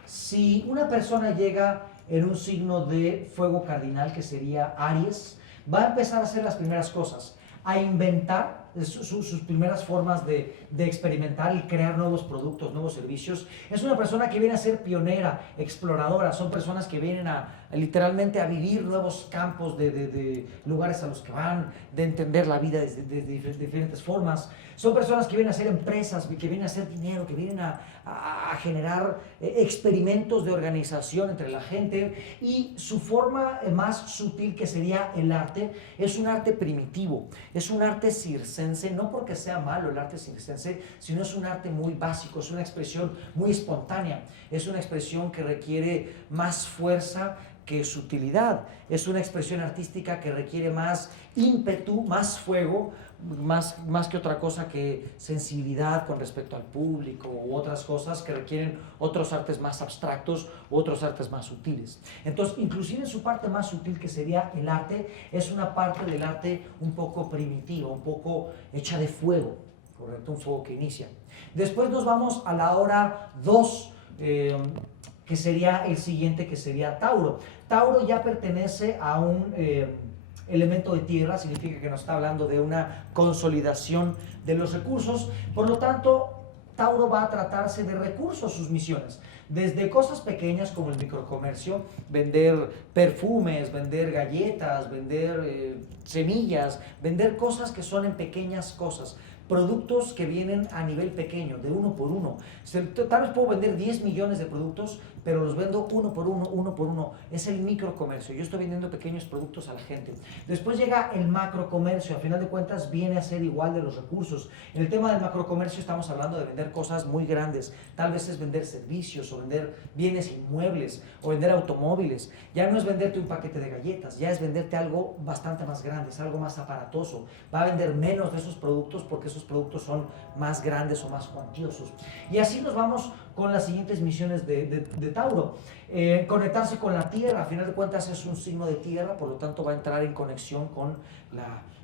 Si una persona llega en un signo de fuego cardinal, que sería Aries, va a empezar a hacer las primeras cosas, a inventar sus primeras formas de experimentar y crear nuevos productos, nuevos servicios. Es una persona que viene a ser pionera, exploradora, son personas que vienen literalmente a vivir nuevos campos de lugares a los que van, de entender la vida de diferentes formas. Son personas que vienen a hacer empresas, que vienen a hacer dinero, que vienen a generar experimentos de organización entre la gente, y su forma más sutil, que sería el arte, es un arte primitivo, es un arte circense, no porque sea malo el arte circense, sino es un arte muy básico, es una expresión muy espontánea, es una expresión que requiere más fuerza que sutilidad, es una expresión artística que requiere más ímpetu, más fuego, más que otra cosa que sensibilidad con respecto al público u otras cosas que requieren otros artes más abstractos u otros artes más sutiles. Entonces, inclusive en su parte más sutil, que sería el arte, es una parte del arte un poco primitiva, un poco hecha de fuego, ¿correcto? Un fuego que inicia. Después nos vamos a la hora 2, que sería el siguiente, que sería Tauro. Tauro ya pertenece a un elemento de tierra, significa que nos está hablando de una consolidación de los recursos. Por lo tanto, Tauro va a tratarse de recursos, sus misiones, desde cosas pequeñas como el microcomercio, vender perfumes, vender galletas, vender semillas, vender cosas que son en pequeñas cosas, productos que vienen a nivel pequeño, de uno por uno. Tal vez puedo vender 10 millones de productos, pero los vendo uno por uno, uno por uno. Es el microcomercio. Yo estoy vendiendo pequeños productos a la gente. Después llega el macrocomercio. A final de cuentas viene a ser igual de los recursos. En el tema del macrocomercio estamos hablando de vender cosas muy grandes. Tal vez es vender servicios o vender bienes inmuebles o vender automóviles. Ya no es venderte un paquete de galletas, ya es venderte algo bastante más grande, es algo más aparatoso. Va a vender menos de esos productos porque esos productos son más grandes o más cuantiosos. Y así nos vamos con las siguientes misiones de Tauro. Conectarse con la tierra, a final de cuentas es un signo de tierra, por lo tanto va a entrar en conexión con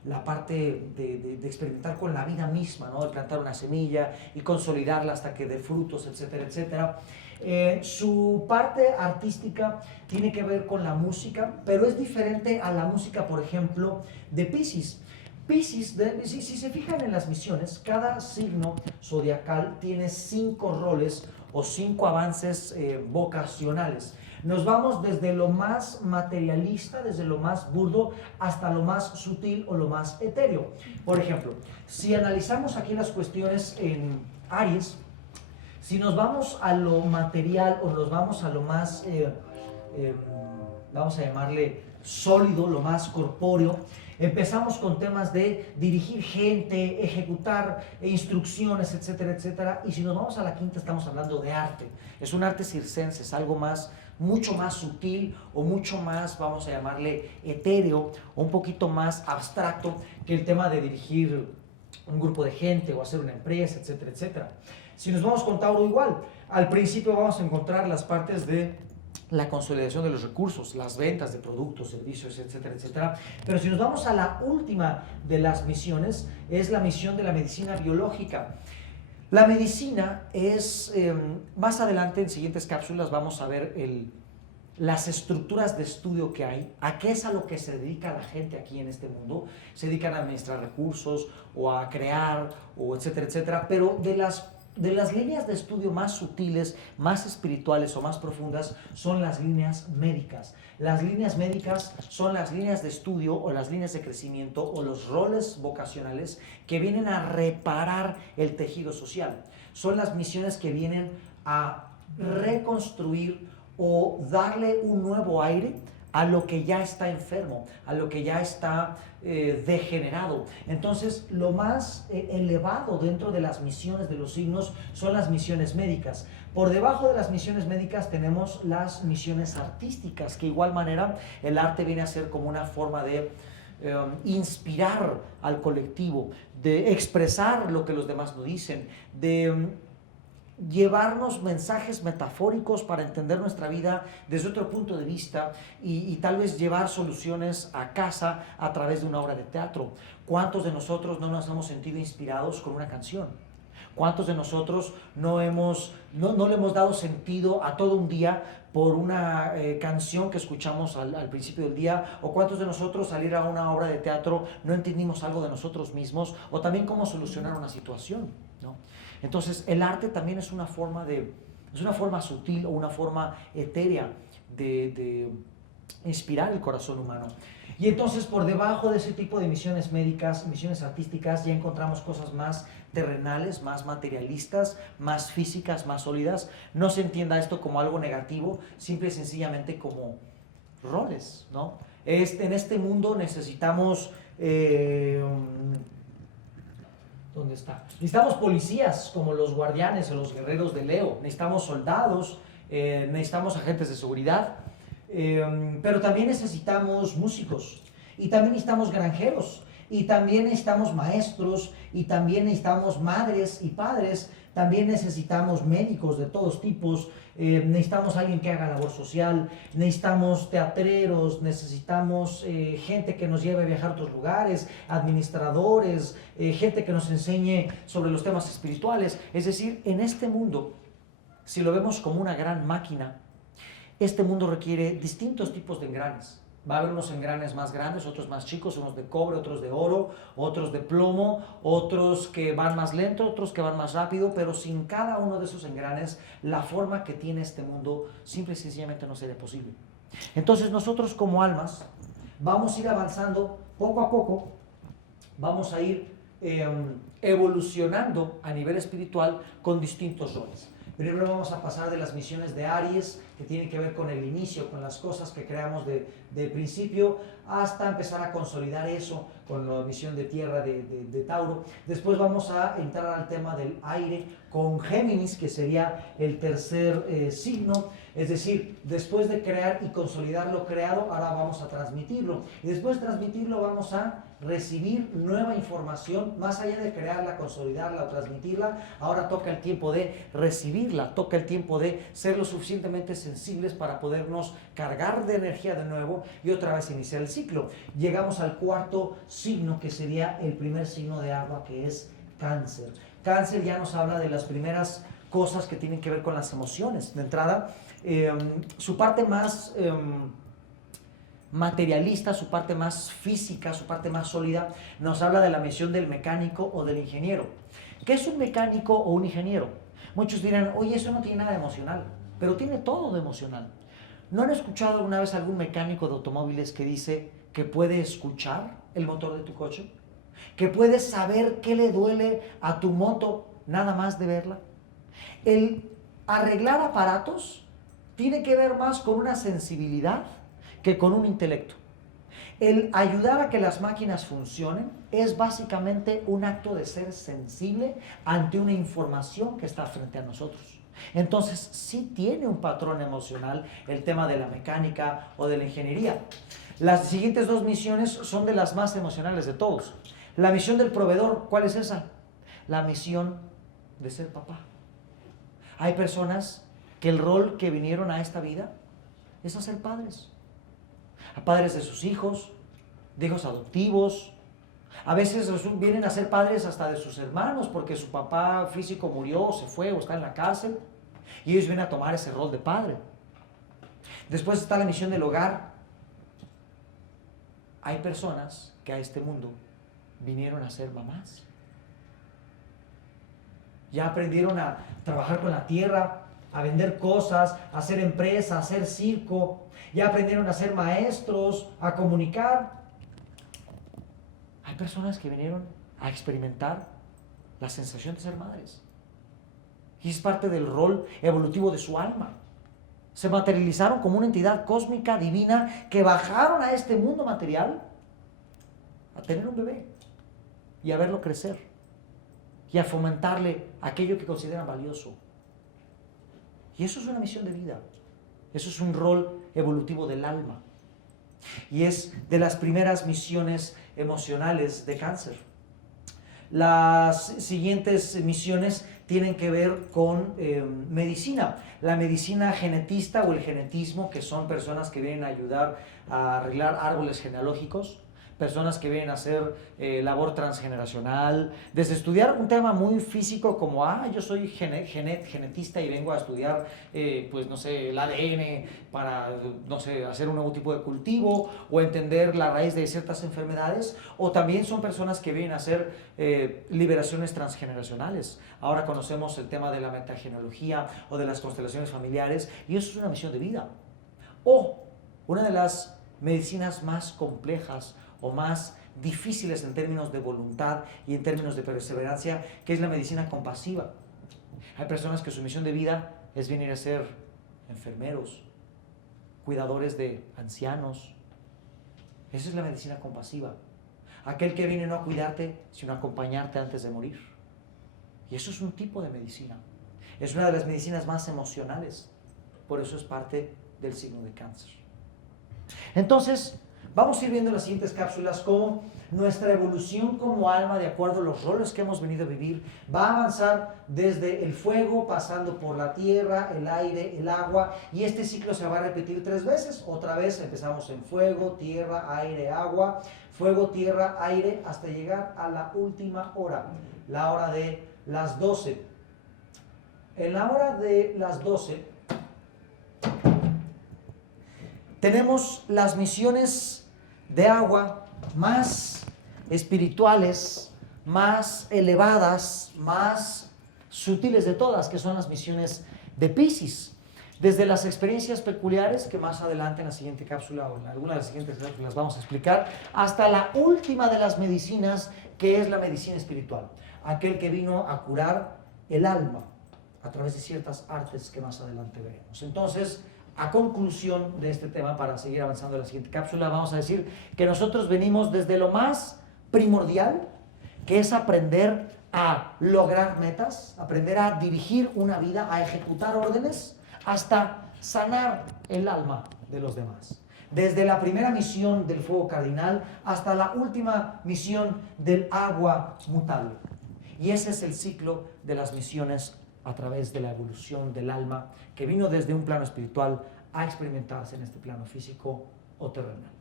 la parte de experimentar con la vida misma, ¿no? De plantar una semilla y consolidarla hasta que dé frutos, etcétera, etcétera. Su parte artística tiene que ver con la música, pero es diferente a la música, por ejemplo, de Piscis. Piscis, si se fijan en las misiones, cada signo zodiacal tiene 5 roles o 5 avances vocacionales. Nos vamos desde lo más materialista, desde lo más burdo, hasta lo más sutil o lo más etéreo. Por ejemplo, si analizamos aquí las cuestiones en Aries, si nos vamos a lo material o nos vamos a lo más, vamos a llamarle sólido, lo más corpóreo, empezamos con temas de dirigir gente, ejecutar instrucciones, etcétera, etcétera. Y si nos vamos a la quinta, estamos hablando de arte. Es un arte circense, es algo más, mucho más sutil o mucho más, vamos a llamarle etéreo, o un poquito más abstracto que el tema de dirigir un grupo de gente o hacer una empresa, etcétera, etcétera. Si nos vamos con Tauro, igual. Al principio vamos a encontrar las partes de la consolidación de los recursos, las ventas de productos, servicios, etcétera, etcétera. Pero si nos vamos a la última de las misiones, es la misión de la medicina biológica. La medicina es, más adelante en siguientes cápsulas vamos a ver las estructuras de estudio que hay, a qué es a lo que se dedica la gente aquí en este mundo. Se dedican a administrar recursos o a crear, o etcétera, etcétera. Pero de las líneas de estudio más sutiles, más espirituales o más profundas son las líneas médicas. Las líneas médicas son las líneas de estudio o las líneas de crecimiento o los roles vocacionales que vienen a reparar el tejido social. Son las misiones que vienen a reconstruir o darle un nuevo aire a lo que ya está enfermo, a lo que ya está degenerado. Entonces, lo más elevado dentro de las misiones de los signos son las misiones médicas. Por debajo de las misiones médicas tenemos las misiones artísticas, que de igual manera el arte viene a ser como una forma de inspirar al colectivo, de expresar lo que los demás no dicen, de llevarnos mensajes metafóricos para entender nuestra vida desde otro punto de vista y tal vez llevar soluciones a casa a través de una obra de teatro. ¿Cuántos de nosotros no nos hemos sentido inspirados con una canción? ¿Cuántos de nosotros no le hemos dado sentido a todo un día por una canción que escuchamos al principio del día? ¿O cuántos de nosotros al ir a una obra de teatro no entendimos algo de nosotros mismos? O también cómo solucionar una situación, ¿no? Entonces, el arte también es una forma sutil o una forma etérea de inspirar el corazón humano. Y entonces, por debajo de ese tipo de misiones médicas, misiones artísticas, ya encontramos cosas más terrenales, más materialistas, más físicas, más sólidas. No se entienda esto como algo negativo, simple y sencillamente como roles, ¿no? En este mundo necesitamos ¿dónde está? Necesitamos policías como los guardianes o los guerreros de Leo, necesitamos soldados, necesitamos agentes de seguridad, pero también necesitamos músicos, y también necesitamos granjeros, y también necesitamos maestros, y también necesitamos madres y padres, también necesitamos médicos de todos tipos, necesitamos alguien que haga labor social, necesitamos teatreros, necesitamos gente que nos lleve a viajar a otros lugares, administradores, gente que nos enseñe sobre los temas espirituales. Es decir, en este mundo, si lo vemos como una gran máquina, este mundo requiere distintos tipos de engranes. Va a haber unos engranes más grandes, otros más chicos, unos de cobre, otros de oro, otros de plomo, otros que van más lento, otros que van más rápido, pero sin cada uno de esos engranes, la forma que tiene este mundo simple y sencillamente no sería posible. Entonces nosotros como almas vamos a ir avanzando poco a poco, vamos a ir evolucionando a nivel espiritual con distintos roles. Primero vamos a pasar de las misiones de Aries, que tienen que ver con el inicio, con las cosas que creamos de principio, hasta empezar a consolidar eso con la misión de tierra de Tauro. Después vamos a entrar al tema del aire con Géminis, que sería el tercer signo. Es decir, después de crear y consolidar lo creado, ahora vamos a transmitirlo. Y después de transmitirlo vamos a recibir nueva información, más allá de crearla, consolidarla o transmitirla. Ahora toca el tiempo de recibirla, toca el tiempo de ser lo suficientemente sensibles para podernos cargar de energía de nuevo y otra vez iniciar el ciclo. Llegamos al cuarto signo, que sería el primer signo de agua, que es Cáncer. Cáncer ya nos habla de las primeras cosas que tienen que ver con las emociones. De entrada, su parte más materialista, su parte más física, su parte más sólida, nos habla de la misión del mecánico o del ingeniero. ¿Qué es un mecánico o un ingeniero? Muchos dirán, oye, eso no tiene nada de emocional, pero tiene todo de emocional. ¿No han escuchado alguna vez algún mecánico de automóviles que dice que puede escuchar el motor de tu coche? ¿Que puede saber qué le duele a tu moto nada más de verla? El arreglar aparatos tiene que ver más con una sensibilidad que con un intelecto. El ayudar a que las máquinas funcionen es básicamente un acto de ser sensible ante una información que está frente a nosotros. Entonces, sí tiene un patrón emocional el tema de la mecánica o de la ingeniería. Las siguientes dos misiones son de las más emocionales de todos. La misión del proveedor, ¿cuál es esa? La misión de ser papá. Hay personas que el rol que vinieron a esta vida es a ser padres. A padres de sus hijos, de hijos adoptivos. A veces vienen a ser padres hasta de sus hermanos porque su papá físico murió, se fue o está en la cárcel. Y ellos vienen a tomar ese rol de padre. Después está la misión del hogar. Hay personas que a este mundo vinieron a ser mamás. Ya aprendieron a trabajar con la tierra, a vender cosas, a hacer empresa, a hacer circo. Ya aprendieron a ser maestros, a comunicar. Hay personas que vinieron a experimentar la sensación de ser madres. Y es parte del rol evolutivo de su alma. Se materializaron como una entidad cósmica divina que bajaron a este mundo material a tener un bebé y a verlo crecer y a fomentarle aquello que consideran valioso. Y eso es una misión de vida. Eso es un rol evolutivo del alma. Y es de las primeras misiones emocionales de Cáncer. Las siguientes misiones tienen que ver con medicina. La medicina genetista o el genetismo, que son personas que vienen a ayudar a arreglar árboles genealógicos, personas que vienen a hacer labor transgeneracional, desde estudiar un tema muy físico como, yo soy genetista y vengo a estudiar, pues no sé, el ADN para, no sé, hacer un nuevo tipo de cultivo o entender la raíz de ciertas enfermedades, o también son personas que vienen a hacer liberaciones transgeneracionales. Ahora conocemos el tema de la metagenealogía o de las constelaciones familiares, y eso es una misión de vida. O una de las medicinas más complejas o más difíciles en términos de voluntad y en términos de perseverancia, que es la medicina compasiva. Hay personas que su misión de vida es venir a ser enfermeros, cuidadores de ancianos. Esa es la medicina compasiva. Aquel que viene no a cuidarte, sino a acompañarte antes de morir. Y eso es un tipo de medicina. Es una de las medicinas más emocionales. Por eso es parte del signo de Cáncer. Entonces, vamos a ir viendo en las siguientes cápsulas cómo nuestra evolución como alma, de acuerdo a los roles que hemos venido a vivir, va a avanzar desde el fuego, pasando por la tierra, el aire, el agua, y este ciclo se va a repetir 3 veces. Otra vez empezamos en fuego, tierra, aire, agua, fuego, tierra, aire, hasta llegar a la última hora, la hora de las 12. En la hora de las 12 tenemos las misiones de agua más espirituales, más elevadas, más sutiles de todas, que son las misiones de Piscis. Desde las experiencias peculiares, que más adelante en la siguiente cápsula o en alguna de las siguientes cápsulas vamos a explicar, hasta la última de las medicinas, que es la medicina espiritual. Aquel que vino a curar el alma a través de ciertas artes que más adelante veremos. Entonces, a conclusión de este tema, para seguir avanzando en la siguiente cápsula, vamos a decir que nosotros venimos desde lo más primordial, que es aprender a lograr metas, aprender a dirigir una vida, a ejecutar órdenes, hasta sanar el alma de los demás. Desde la primera misión del fuego cardinal hasta la última misión del agua mutable. Y ese es el ciclo de las misiones a través de la evolución del alma, que vino desde un plano espiritual a experimentarse en este plano físico o terrenal.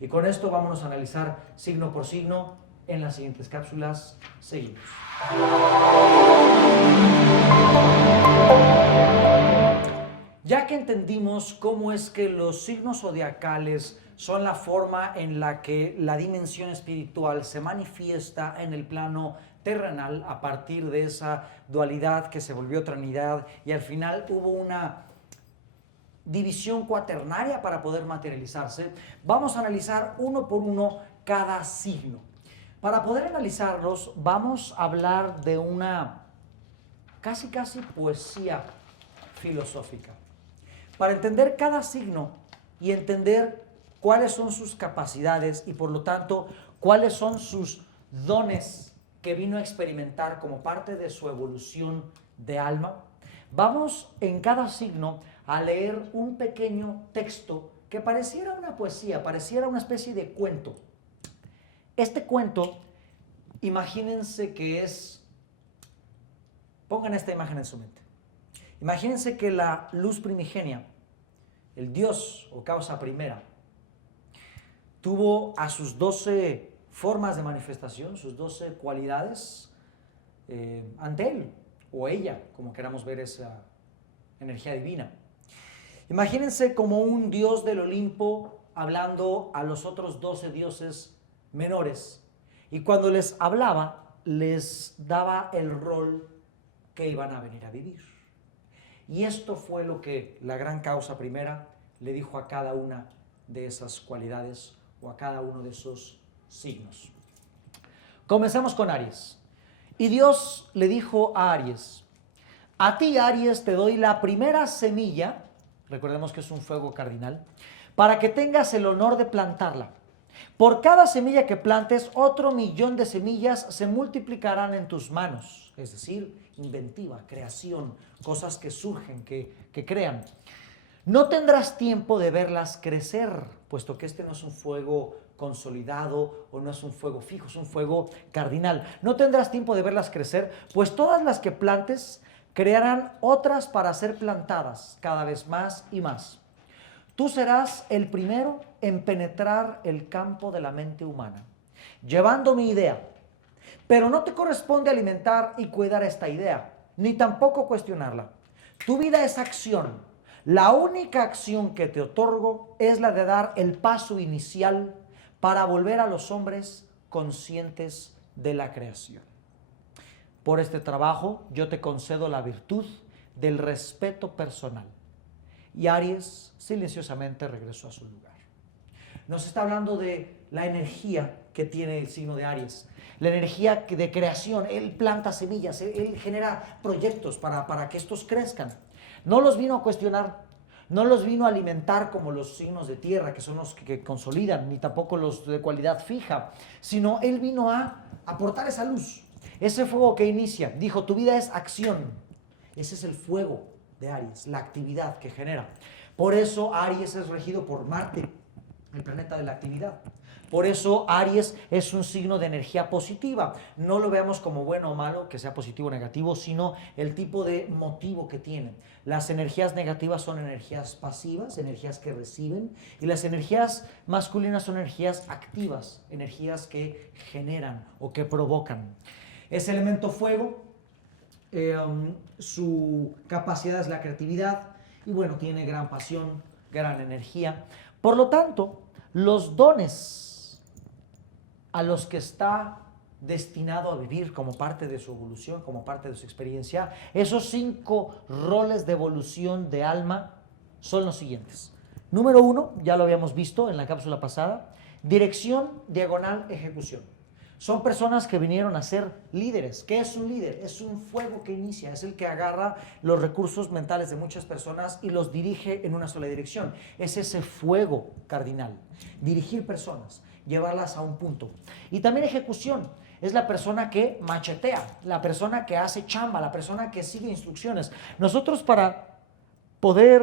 Y con esto vámonos a analizar signo por signo en las siguientes cápsulas. Seguimos. Ya que entendimos cómo es que los signos zodiacales son la forma en la que la dimensión espiritual se manifiesta en el plano terrenal a partir de esa dualidad que se volvió trinidad, y al final hubo una división cuaternaria para poder materializarse, vamos a analizar uno por uno cada signo. Para poder analizarlos, vamos a hablar de una casi poesía filosófica. Para entender cada signo y entender cuáles son sus capacidades y por lo tanto cuáles son sus dones que vino a experimentar como parte de su evolución de alma, vamos en cada signo a leer un pequeño texto que pareciera una poesía, pareciera una especie de cuento. Este cuento, imagínense que es, pongan esta imagen en su mente. Imagínense que la luz primigenia, el Dios o causa primera, tuvo a sus 12 formas de manifestación, sus 12 cualidades ante él o ella, como queramos ver esa energía divina. Imagínense como un dios del Olimpo hablando a los otros 12 dioses menores y cuando les hablaba les daba el rol que iban a venir a vivir. Y esto fue lo que la gran causa primera le dijo a cada una de esas cualidades o a cada uno de esos signos. Comencemos con Aries. Y Dios le dijo a Aries: a ti, Aries, te doy la primera semilla, recordemos que es un fuego cardinal, para que tengas el honor de plantarla. Por cada semilla que plantes, 1.000.000 de semillas se multiplicarán en tus manos. Es decir, inventiva, creación, cosas que surgen, que crean. No tendrás tiempo de verlas crecer, puesto que este no es un fuego consolidado o no es un fuego fijo, es un fuego cardinal. No tendrás tiempo de verlas crecer, pues todas las que plantes crearán otras para ser plantadas cada vez más y más. Tú serás el primero en penetrar el campo de la mente humana, llevando mi idea. Pero no te corresponde alimentar y cuidar esta idea, ni tampoco cuestionarla. Tu vida es acción. La única acción que te otorgo es la de dar el paso inicial para volver a los hombres conscientes de la creación. Por este trabajo yo te concedo la virtud del respeto personal. Y Aries silenciosamente regresó a su lugar. Nos está hablando de la energía que tiene el signo de Aries, la energía de creación. Él planta semillas, él genera proyectos para que estos crezcan. No los vino a cuestionar, no los vino a alimentar como los signos de tierra, que son los que consolidan, ni tampoco los de cualidad fija, sino él vino a aportar esa luz, ese fuego que inicia. Dijo, tu vida es acción. Ese es el fuego de Aries, la actividad que genera. Por eso Aries es regido por Marte, el planeta de la actividad. Por eso Aries es un signo de energía positiva. No lo veamos como bueno o malo, que sea positivo o negativo, sino el tipo de motivo que tiene. Las energías negativas son energías pasivas, energías que reciben, y las energías masculinas son energías activas, energías que generan o que provocan. Ese elemento fuego, su capacidad es la creatividad y bueno, tiene gran pasión, gran energía. Por lo tanto, los dones a los que está destinado a vivir como parte de su evolución, como parte de su experiencia, esos 5 roles de evolución de alma son los siguientes. Número 1, ya lo habíamos visto en la cápsula pasada, dirección, diagonal, ejecución. Son personas que vinieron a ser líderes. ¿Qué es un líder? Es un fuego que inicia, es el que agarra los recursos mentales de muchas personas y los dirige en una sola dirección. Es ese fuego cardinal, dirigir personas, llevarlas a un punto. Y también ejecución, es la persona que machetea, la persona que hace chamba, la persona que sigue instrucciones. Nosotros para poder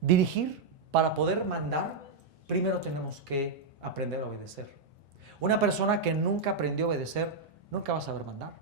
dirigir, para poder mandar, primero tenemos que aprender a obedecer. Una persona que nunca aprendió a obedecer, nunca va a saber mandar,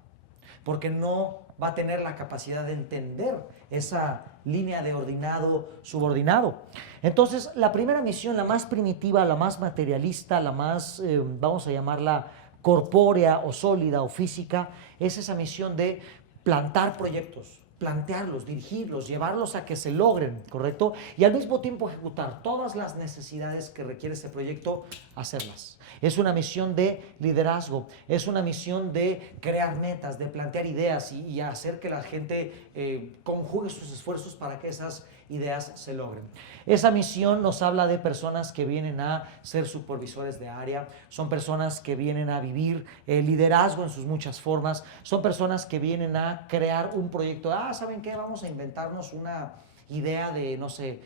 porque no va a tener la capacidad de entender esa línea de ordinado-subordinado. Entonces, la primera misión, la más primitiva, la más materialista, la más, vamos a llamarla corpórea o sólida o física, es esa misión de plantar proyectos, plantearlos, dirigirlos, llevarlos a que se logren, ¿correcto? Y al mismo tiempo ejecutar todas las necesidades que requiere ese proyecto, hacerlas. Es una misión de liderazgo, es una misión de crear metas, de plantear ideas y hacer que la gente conjugue sus esfuerzos para que esas ideas se logren. Esa misión nos habla de personas que vienen a ser supervisores de área, son personas que vienen a vivir el liderazgo en sus muchas formas, son personas que vienen a crear un proyecto. ¿Saben qué? Vamos a inventarnos una idea de, no sé,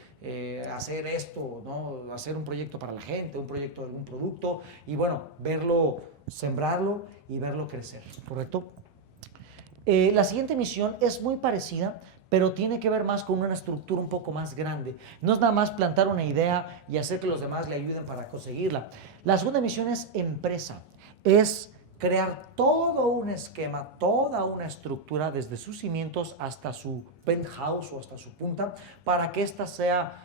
hacer esto, ¿no? Hacer un proyecto para la gente, un proyecto de algún producto y bueno, verlo, sembrarlo y verlo crecer, ¿correcto? La siguiente misión es muy parecida, pero tiene que ver más con una estructura un poco más grande. No es nada más plantar una idea y hacer que los demás le ayuden para conseguirla. La segunda misión es empresa, es crear todo un esquema, toda una estructura desde sus cimientos hasta su penthouse o hasta su punta para que ésta sea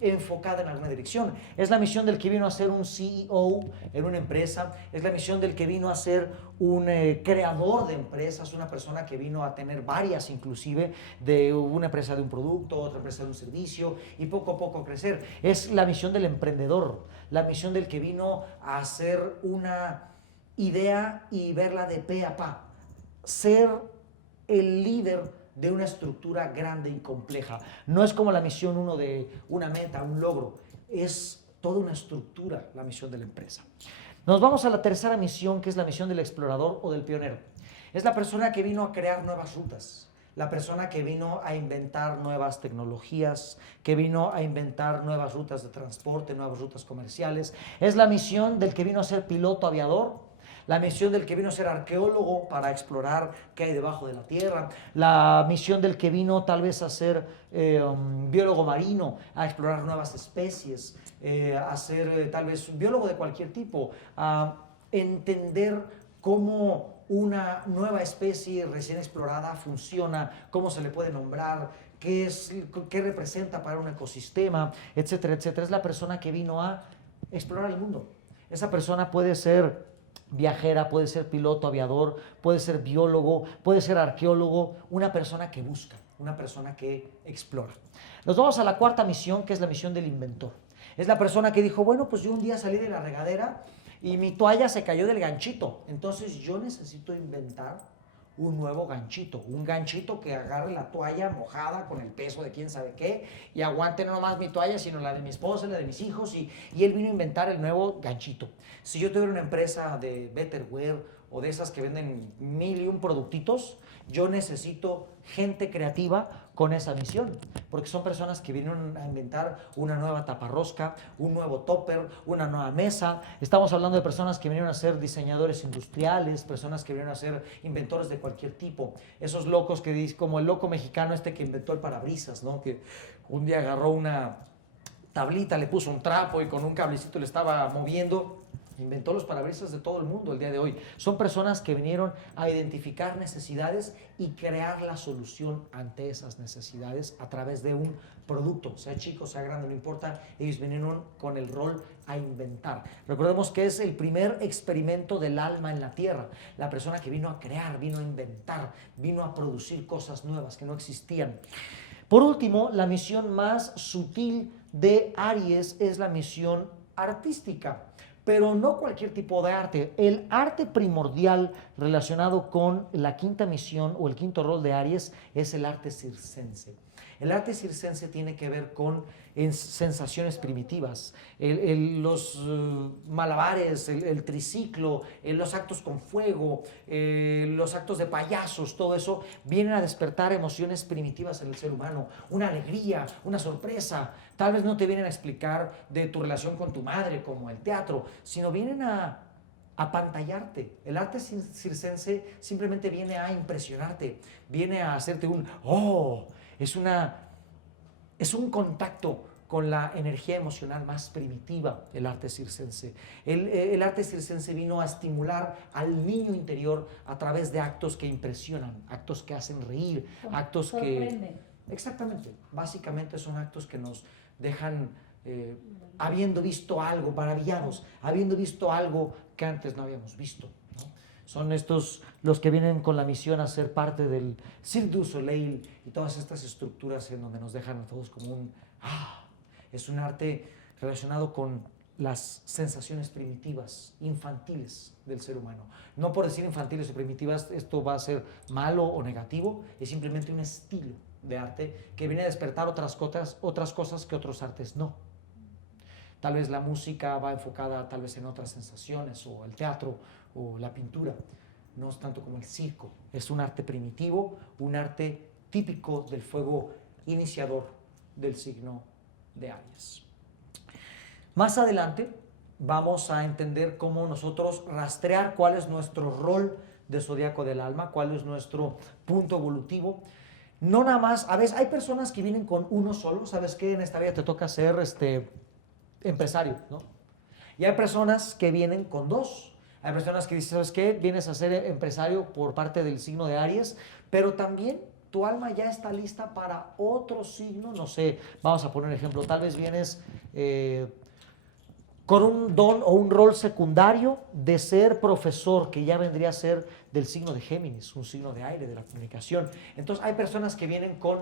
enfocada en alguna dirección. Es la misión del que vino a ser un CEO en una empresa, es la misión del que vino a ser un creador de empresas, una persona que vino a tener varias inclusive, de una empresa de un producto, otra empresa de un servicio y poco a poco crecer. Es la misión del emprendedor, la misión del que vino a hacer una idea y verla de pe a pa, ser el líder de una estructura grande y compleja. No es como la misión uno de una meta, un logro, es toda una estructura la misión de la empresa. Nos vamos a la tercera misión, que es la misión del explorador o del pionero. Es la persona que vino a crear nuevas rutas, la persona que vino a inventar nuevas tecnologías, que vino a inventar nuevas rutas de transporte, nuevas rutas comerciales. Es la misión del que vino a ser piloto aviador, la misión del que vino a ser arqueólogo para explorar qué hay debajo de la tierra, la misión del que vino tal vez a ser biólogo marino, a explorar nuevas especies, a ser tal vez un biólogo de cualquier tipo, a entender cómo una nueva especie recién explorada funciona, cómo se le puede nombrar, qué representa para un ecosistema, etcétera, etcétera. Es la persona que vino a explorar el mundo. Esa persona puede ser viajera, puede ser piloto aviador, puede ser biólogo, puede ser arqueólogo, una persona que busca, una persona que explora. Nos vamos a la cuarta misión, que es la misión del inventor. Es la persona que dijo, bueno, pues yo un día salí de la regadera y mi toalla se cayó del ganchito, entonces yo necesito inventar un nuevo ganchito, un ganchito que agarre la toalla mojada con el peso de quién sabe qué y aguante no nomás mi toalla, sino la de mi esposa, la de mis hijos y él vino a inventar el nuevo ganchito. Si yo tuviera una empresa de Betterware o de esas que venden 1001 productitos, yo necesito gente creativa con esa misión, porque son personas que vienen a inventar una nueva taparrosca, un nuevo topper, una nueva mesa. Estamos hablando de personas que vinieron a ser diseñadores industriales, personas que vinieron a ser inventores de cualquier tipo. Esos locos que dicen, como el loco mexicano este que inventó el parabrisas, ¿no? Que un día agarró una tablita, le puso un trapo y con un cablecito le estaba moviendo. Inventó los parabrisas de todo el mundo el día de hoy. Son personas que vinieron a identificar necesidades y crear la solución ante esas necesidades a través de un producto, sea chico, sea grande, no importa. Ellos vinieron con el rol a inventar. Recordemos que es el primer experimento del alma en la tierra. La persona que vino a crear, vino a inventar, vino a producir cosas nuevas que no existían. Por último, la misión más sutil de Aries es la misión artística. Pero no cualquier tipo de arte. El arte primordial relacionado con la quinta misión o el quinto rol de Aries es el arte circense. El arte circense tiene que ver con sensaciones primitivas, los malabares, el triciclo, los actos con fuego, los actos de payasos, todo eso vienen a despertar emociones primitivas en el ser humano, una alegría, una sorpresa. Tal vez no te vienen a explicar de tu relación con tu madre como el teatro, sino vienen a apantallarte. El arte circense simplemente viene a impresionarte, viene a hacerte un ¡oh! Es un contacto con la energía emocional más primitiva, el arte circense. El arte circense vino a estimular al niño interior a través de actos que impresionan, actos que hacen reír, actos que... Exactamente, básicamente son actos que nos dejan habiendo visto algo, maravillados, habiendo visto algo que antes no habíamos visto, ¿no? Son estos los que vienen con la misión a ser parte del Cirque du Soleil y todas estas estructuras en donde nos dejan a todos como un... Es un arte relacionado con las sensaciones primitivas, infantiles del ser humano. No por decir infantiles o primitivas esto va a ser malo o negativo, es simplemente un estilo de arte que viene a despertar otras cosas que otros artes no. Tal vez la música va enfocada tal vez en otras sensaciones, o el teatro, o la pintura. No es tanto como el circo. Es un arte primitivo, un arte típico del fuego iniciador del signo de Aries. Más adelante vamos a entender cómo nosotros rastrear cuál es nuestro rol de zodiaco del alma, cuál es nuestro punto evolutivo. No nada más, a veces hay personas que vienen con uno solo. ¿Sabes qué? En esta vida te toca ser empresario, ¿no? Y hay personas que vienen con dos. Hay personas que dicen, ¿sabes qué? Vienes a ser empresario por parte del signo de Aries, pero también tu alma ya está lista para otro signo. No sé, vamos a poner un ejemplo. Tal vez vienes con un don o un rol secundario de ser profesor, que ya vendría a ser del signo de Géminis, un signo de aire, de la comunicación. Entonces hay personas que vienen con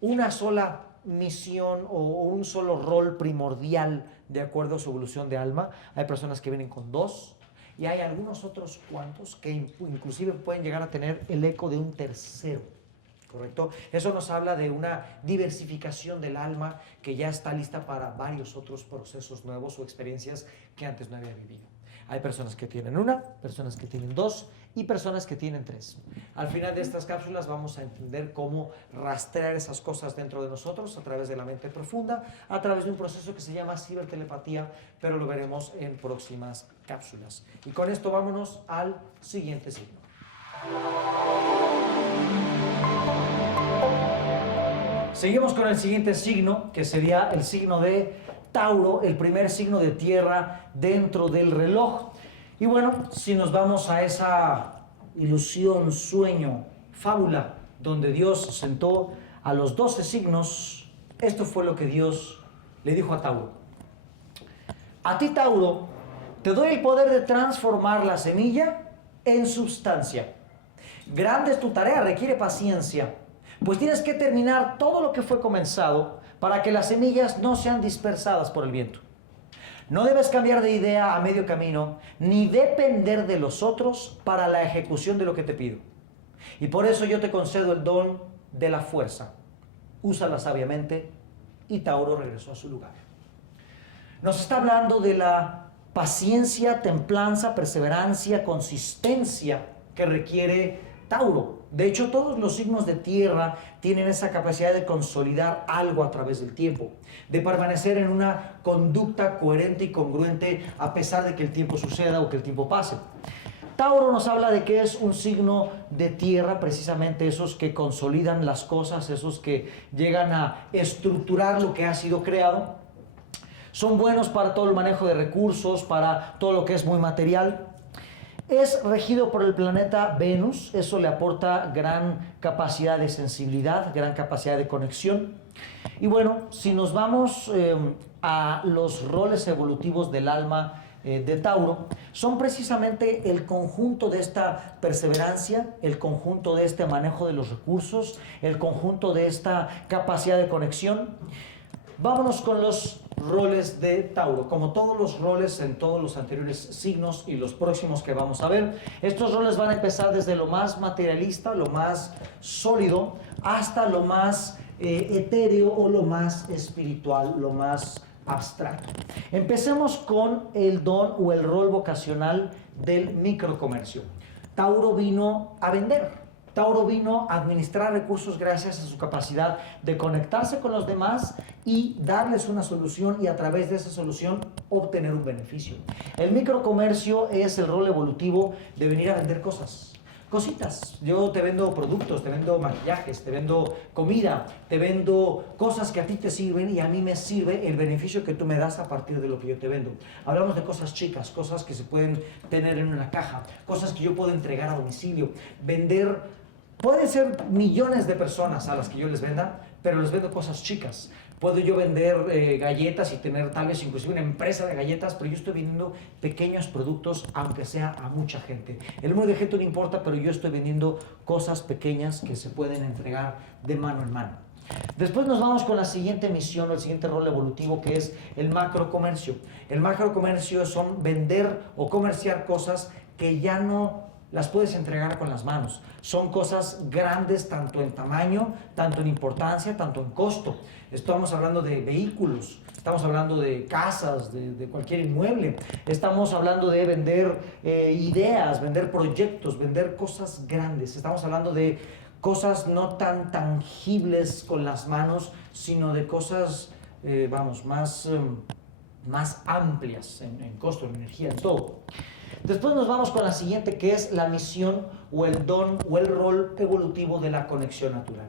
una sola misión o un solo rol primordial de acuerdo a su evolución de alma. Hay personas que vienen con dos, y hay algunos otros cuantos que inclusive pueden llegar a tener el eco de un tercero, ¿correcto? Eso nos habla de una diversificación del alma que ya está lista para varios otros procesos nuevos o experiencias que antes no había vivido. Hay personas que tienen una, personas que tienen dos y personas que tienen tres. Al final de estas cápsulas vamos a entender cómo rastrear esas cosas dentro de nosotros a través de la mente profunda, a través de un proceso que se llama cibertelepatía, pero lo veremos en próximas cápsulas. Y con esto vámonos al siguiente signo. Seguimos con el siguiente signo, que sería el signo de Tauro, el primer signo de tierra dentro del reloj. Y bueno, si nos vamos a esa ilusión, sueño, fábula, donde Dios sentó a los 12 signos, esto fue lo que Dios le dijo a Tauro. A ti, Tauro, te doy el poder de transformar la semilla en sustancia. Grande es tu tarea, requiere paciencia, pues tienes que terminar todo lo que fue comenzado para que las semillas no sean dispersadas por el viento. No debes cambiar de idea a medio camino, ni depender de los otros para la ejecución de lo que te pido. Y por eso yo te concedo el don de la fuerza. Úsala sabiamente. Y Tauro regresó a su lugar. Nos está hablando de la paciencia, templanza, perseverancia, consistencia que requiere Tauro. De hecho, todos los signos de tierra tienen esa capacidad de consolidar algo a través del tiempo, de permanecer en una conducta coherente y congruente a pesar de que el tiempo suceda o que el tiempo pase. Tauro nos habla de que es un signo de tierra, precisamente esos que consolidan las cosas, esos que llegan a estructurar lo que ha sido creado. Son buenos para todo el manejo de recursos, para todo lo que es muy material. Es regido por el planeta Venus, eso le aporta gran capacidad de sensibilidad, gran capacidad de conexión. Y bueno, si nos vamos a los roles evolutivos del alma de Tauro, son precisamente el conjunto de esta perseverancia, el conjunto de este manejo de los recursos, el conjunto de esta capacidad de conexión. Vámonos con los roles de Tauro. Como todos los roles en todos los anteriores signos y los próximos que vamos a ver, estos roles van a empezar desde lo más materialista, lo más sólido, hasta lo más etéreo o lo más espiritual, lo más abstracto. Empecemos con el don o el rol vocacional del microcomercio. Tauro vino a vender. Tauro vino a administrar recursos gracias a su capacidad de conectarse con los demás y darles una solución, y a través de esa solución obtener un beneficio. El microcomercio es el rol evolutivo de venir a vender cosas, cositas. Yo te vendo productos, te vendo maquillajes, te vendo comida, te vendo cosas que a ti te sirven y a mí me sirve el beneficio que tú me das a partir de lo que yo te vendo. Hablamos de cosas chicas, cosas que se pueden tener en una caja, cosas que yo puedo entregar a domicilio, vender. Pueden ser millones de personas a las que yo les venda, pero les vendo cosas chicas. Puedo yo vender galletas y tener tal vez inclusive una empresa de galletas, pero yo estoy vendiendo pequeños productos, aunque sea a mucha gente. El número de gente no importa, pero yo estoy vendiendo cosas pequeñas que se pueden entregar de mano en mano. Después nos vamos con la siguiente misión o el siguiente rol evolutivo, que es el macrocomercio. El macrocomercio son vender o comerciar cosas que ya no las puedes entregar con las manos. Son cosas grandes tanto en tamaño, tanto en importancia, tanto en costo. Estamos hablando de vehículos, estamos hablando de casas, de cualquier inmueble. Estamos hablando de vender ideas, vender proyectos, vender cosas grandes. Estamos hablando de cosas no tan tangibles con las manos, sino de cosas, más amplias en costo, en energía, en todo. Después nos vamos con la siguiente, que es la misión o el don o el rol evolutivo de la conexión natural.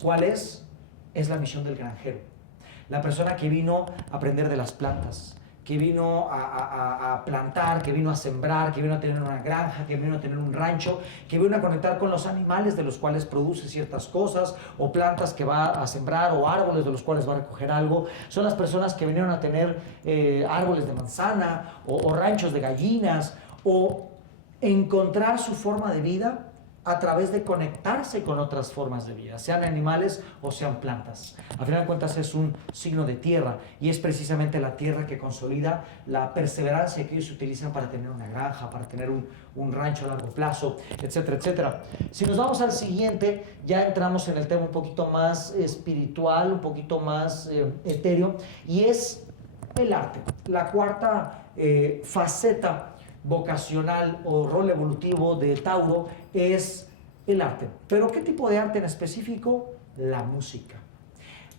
¿Cuál es? Es la misión del granjero. La persona que vino a aprender de las plantas, que vino a plantar, que vino a sembrar, que vino a tener una granja, que vino a tener un rancho, que vino a conectar con los animales de los cuales produce ciertas cosas, o plantas que va a sembrar, o árboles de los cuales va a recoger algo. Son las personas que vinieron a tener árboles de manzana, o ranchos de gallinas, o encontrar su forma de vida a través de conectarse con otras formas de vida, sean animales o sean plantas. A final de cuentas es un signo de tierra, y es precisamente la tierra que consolida la perseverancia que ellos utilizan para tener una granja, para tener un rancho a largo plazo, etcétera, etcétera. Si nos vamos al siguiente, ya entramos en el tema un poquito más espiritual, un poquito más etéreo, y es el arte, la cuarta faceta vocacional o rol evolutivo de Tauro es el arte. ¿Pero qué tipo de arte en específico? La música.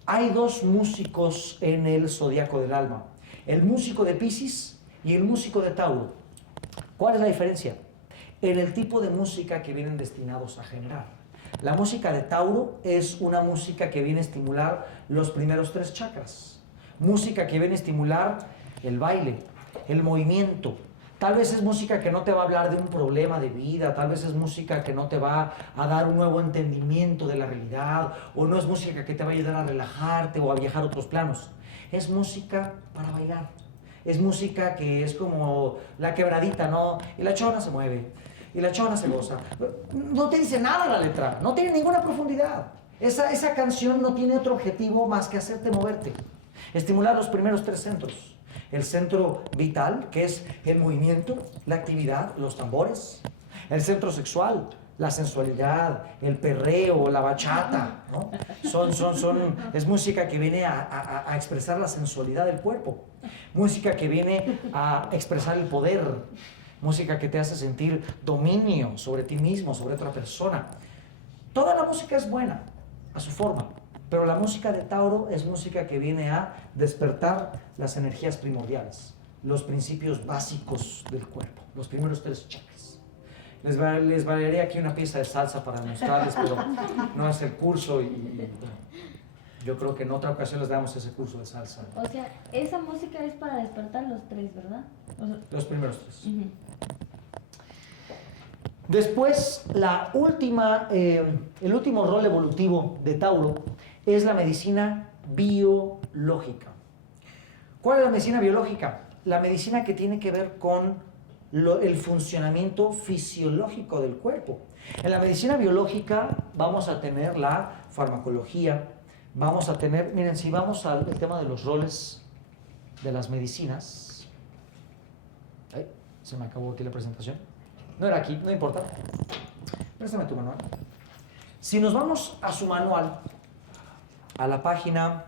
Hay dos músicos en el zodiaco del alma, el músico de Piscis y el músico de Tauro. ¿Cuál es la diferencia? En el tipo de música que vienen destinados a generar. La música de Tauro es una música que viene a estimular los primeros 3 chakras. Música que viene a estimular el baile, el movimiento. Tal vez es música que no te va a hablar de un problema de vida, tal vez es música que no te va a dar un nuevo entendimiento de la realidad, o no es música que te va a ayudar a relajarte o a viajar a otros planos. Es música para bailar. Es música que es como la quebradita, ¿no? Y la chona se mueve, y la chona se goza. No te dice nada la letra, no tiene ninguna profundidad. Esa canción no tiene otro objetivo más que hacerte moverte. Estimular los primeros 3 centros. El centro vital, que es el movimiento, la actividad, los tambores. El centro sexual, la sensualidad, el perreo, la bachata, ¿no? Es música que viene a expresar la sensualidad del cuerpo. Música que viene a expresar el poder. Música que te hace sentir dominio sobre ti mismo, sobre otra persona. Toda la música es buena, a su forma. Pero la música de Tauro es música que viene a despertar las energías primordiales, los principios básicos del cuerpo, los primeros 3 chakras. Les bailaré aquí una pieza de salsa para mostrarles, pero no es el curso y yo creo que en otra ocasión les damos ese curso de salsa. O sea, esa música es para despertar los 3, ¿verdad? Los primeros 3. Después, el último rol evolutivo de Tauro es la medicina biológica. ¿Cuál es la medicina biológica? La medicina que tiene que ver con el funcionamiento fisiológico del cuerpo. En la medicina biológica vamos a tener la farmacología, vamos a tener, miren, si vamos al tema de los roles de las medicinas. Ay, se me acabó aquí la presentación. No era aquí, no importa. Préstame tu manual. Si nos vamos a su manual, a la página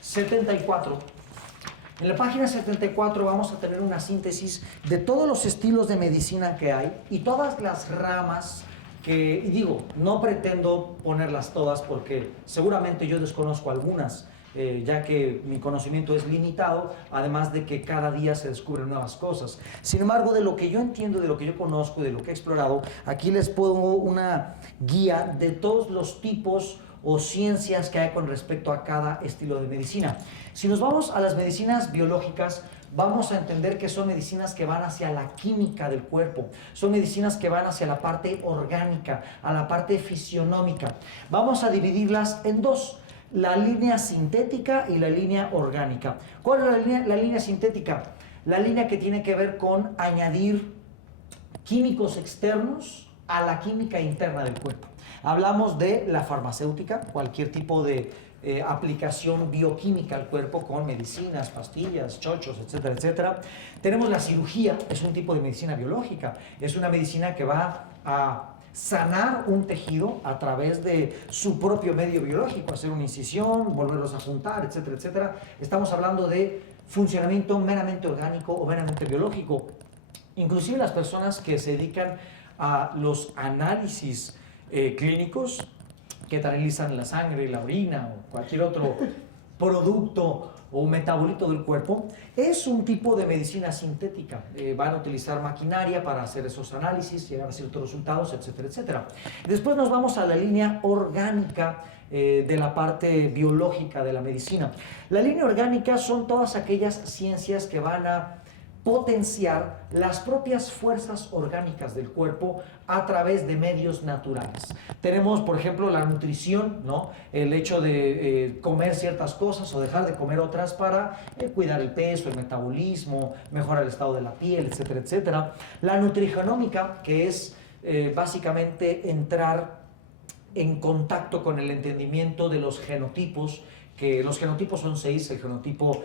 74. En la página 74 vamos a tener una síntesis de todos los estilos de medicina que hay y todas las ramas que, y digo, no pretendo ponerlas todas porque seguramente yo desconozco algunas, ya que mi conocimiento es limitado, además de que cada día se descubren nuevas cosas. Sin embargo, de lo que yo entiendo, de lo que yo conozco, de lo que he explorado, aquí les pongo una guía de todos los tipos o ciencias que hay con respecto a cada estilo de medicina. Si nos vamos a las medicinas biológicas, vamos a entender que son medicinas que van hacia la química del cuerpo, son medicinas que van hacia la parte orgánica, a la parte fisionómica. Vamos a dividirlas en 2. La línea sintética y la línea orgánica. ¿Cuál es la línea sintética? La línea que tiene que ver con añadir químicos externos a la química interna del cuerpo. Hablamos de la farmacéutica, cualquier tipo de aplicación bioquímica al cuerpo con medicinas, pastillas, chochos, etcétera, etcétera. Tenemos la cirugía, es un tipo de medicina biológica, es una medicina que va a sanar un tejido a través de su propio medio biológico, hacer una incisión, volverlos a juntar, etcétera, etcétera. Estamos hablando de funcionamiento meramente orgánico o meramente biológico. Inclusive las personas que se dedican a los análisis clínicos, que te analizan la sangre, la orina o cualquier otro producto o metabolito del cuerpo, es un tipo de medicina sintética. Van a utilizar maquinaria para hacer esos análisis, llegar a ciertos resultados, etcétera, etcétera. Después nos vamos a la línea orgánica de la parte biológica de la medicina. La línea orgánica son todas aquellas ciencias que van a potenciar las propias fuerzas orgánicas del cuerpo a través de medios naturales. Tenemos, por ejemplo, la nutrición, ¿no? El hecho de comer ciertas cosas o dejar de comer otras para cuidar el peso, el metabolismo, mejorar el estado de la piel, etcétera, etcétera. La nutrigenómica, que es básicamente entrar en contacto con el entendimiento de los genotipos, que los genotipos son 6, el genotipo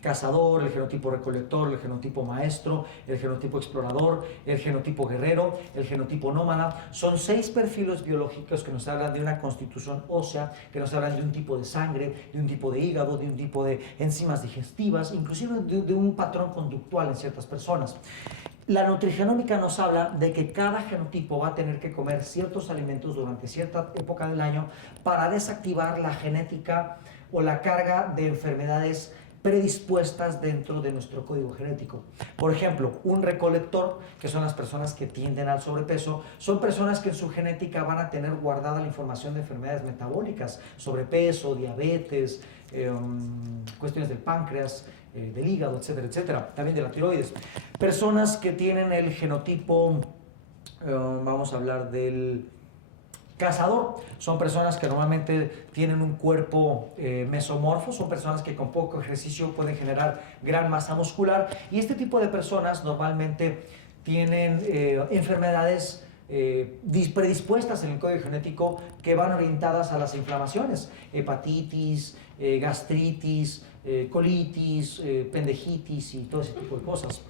cazador, el genotipo recolector, el genotipo maestro, el genotipo explorador, el genotipo guerrero, el genotipo nómada. Son 6 perfiles biológicos que nos hablan de una constitución ósea, que nos hablan de un tipo de sangre, de un tipo de hígado, de un tipo de enzimas digestivas, inclusive de un patrón conductual en ciertas personas. La nutrigenómica nos habla de que cada genotipo va a tener que comer ciertos alimentos durante cierta época del año para desactivar la genética o la carga de enfermedades predispuestas dentro de nuestro código genético. Por ejemplo, un recolector, que son las personas que tienden al sobrepeso, son personas que en su genética van a tener guardada la información de enfermedades metabólicas, sobrepeso, diabetes, cuestiones del páncreas, del hígado, etcétera, etcétera, también de la tiroides. Personas que tienen el genotipo, vamos a hablar del cazador, son personas que normalmente tienen un cuerpo mesomorfo, son personas que con poco ejercicio pueden generar gran masa muscular, y este tipo de personas normalmente tienen enfermedades predispuestas en el código genético que van orientadas a las inflamaciones, hepatitis, gastritis, colitis, pendejitis y todo ese tipo de cosas.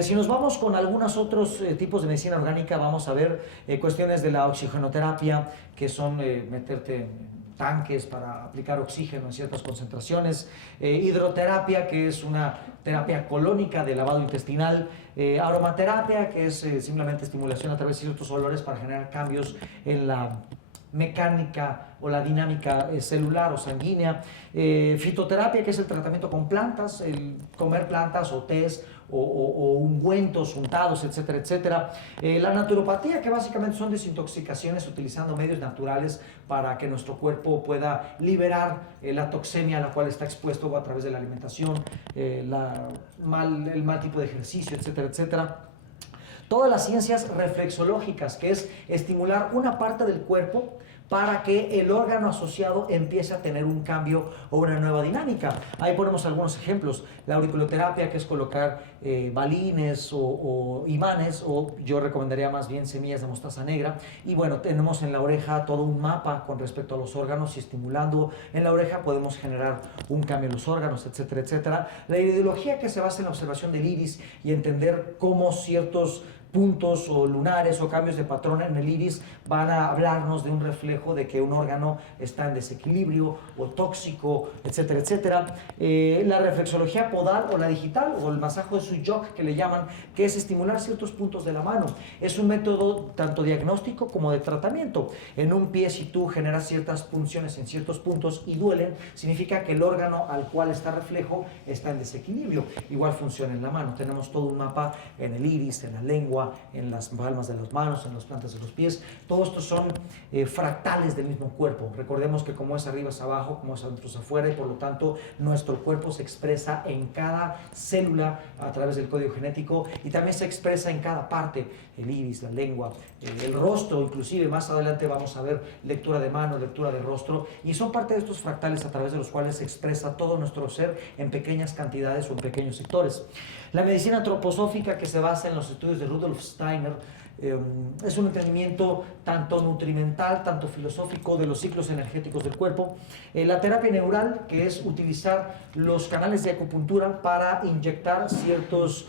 Si nos vamos con algunos otros tipos de medicina orgánica, vamos a ver cuestiones de la oxigenoterapia, que son meterte en tanques para aplicar oxígeno en ciertas concentraciones, hidroterapia, que es una terapia colónica de lavado intestinal, aromaterapia, que es simplemente estimulación a través de ciertos olores para generar cambios en la mecánica o la dinámica celular o sanguínea, fitoterapia, que es el tratamiento con plantas, el comer plantas o tés o ungüentos, untados, etcétera, etcétera. La naturopatía, que básicamente son desintoxicaciones utilizando medios naturales para que nuestro cuerpo pueda liberar la toxemia a la cual está expuesto a través de la alimentación, el mal tipo de ejercicio, etcétera, etcétera. Todas las ciencias reflexológicas, que es estimular una parte del cuerpo para que el órgano asociado empiece a tener un cambio o una nueva dinámica. Ahí ponemos algunos ejemplos. La auriculoterapia, que es colocar balines o imanes, o yo recomendaría más bien semillas de mostaza negra. Y bueno, tenemos en la oreja todo un mapa con respecto a los órganos, y estimulando en la oreja podemos generar un cambio en los órganos, etcétera, etcétera. La iridología, que se basa en la observación del iris y entender cómo ciertos puntos o lunares o cambios de patrón en el iris van a hablarnos de un reflejo de que un órgano está en desequilibrio o tóxico, etcétera, etcétera. La reflexología podal o la digital o el masaje de Suyok, que le llaman, que es estimular ciertos puntos de la mano. Es un método tanto diagnóstico como de tratamiento. En un pie, si tú generas ciertas punciones en ciertos puntos y duelen, significa que el órgano al cual está reflejo está en desequilibrio. Igual funciona en la mano. Tenemos todo un mapa en el iris, en la lengua, en las palmas de las manos, en las plantas de los pies. Todos estos son fractales del mismo cuerpo. Recordemos que como es arriba es abajo, como es adentro es afuera, y por lo tanto nuestro cuerpo se expresa en cada célula a través del código genético, y también se expresa en cada parte, el iris, la lengua, el rostro. Inclusive más adelante vamos a ver lectura de mano, lectura de rostro, y son parte de estos fractales a través de los cuales se expresa todo nuestro ser en pequeñas cantidades o en pequeños sectores. La medicina antroposófica, que se basa en los estudios de Rudolf Steiner, Es un entendimiento tanto nutrimental, tanto filosófico de los ciclos energéticos del cuerpo. La terapia neural, que es utilizar los canales de acupuntura para inyectar ciertos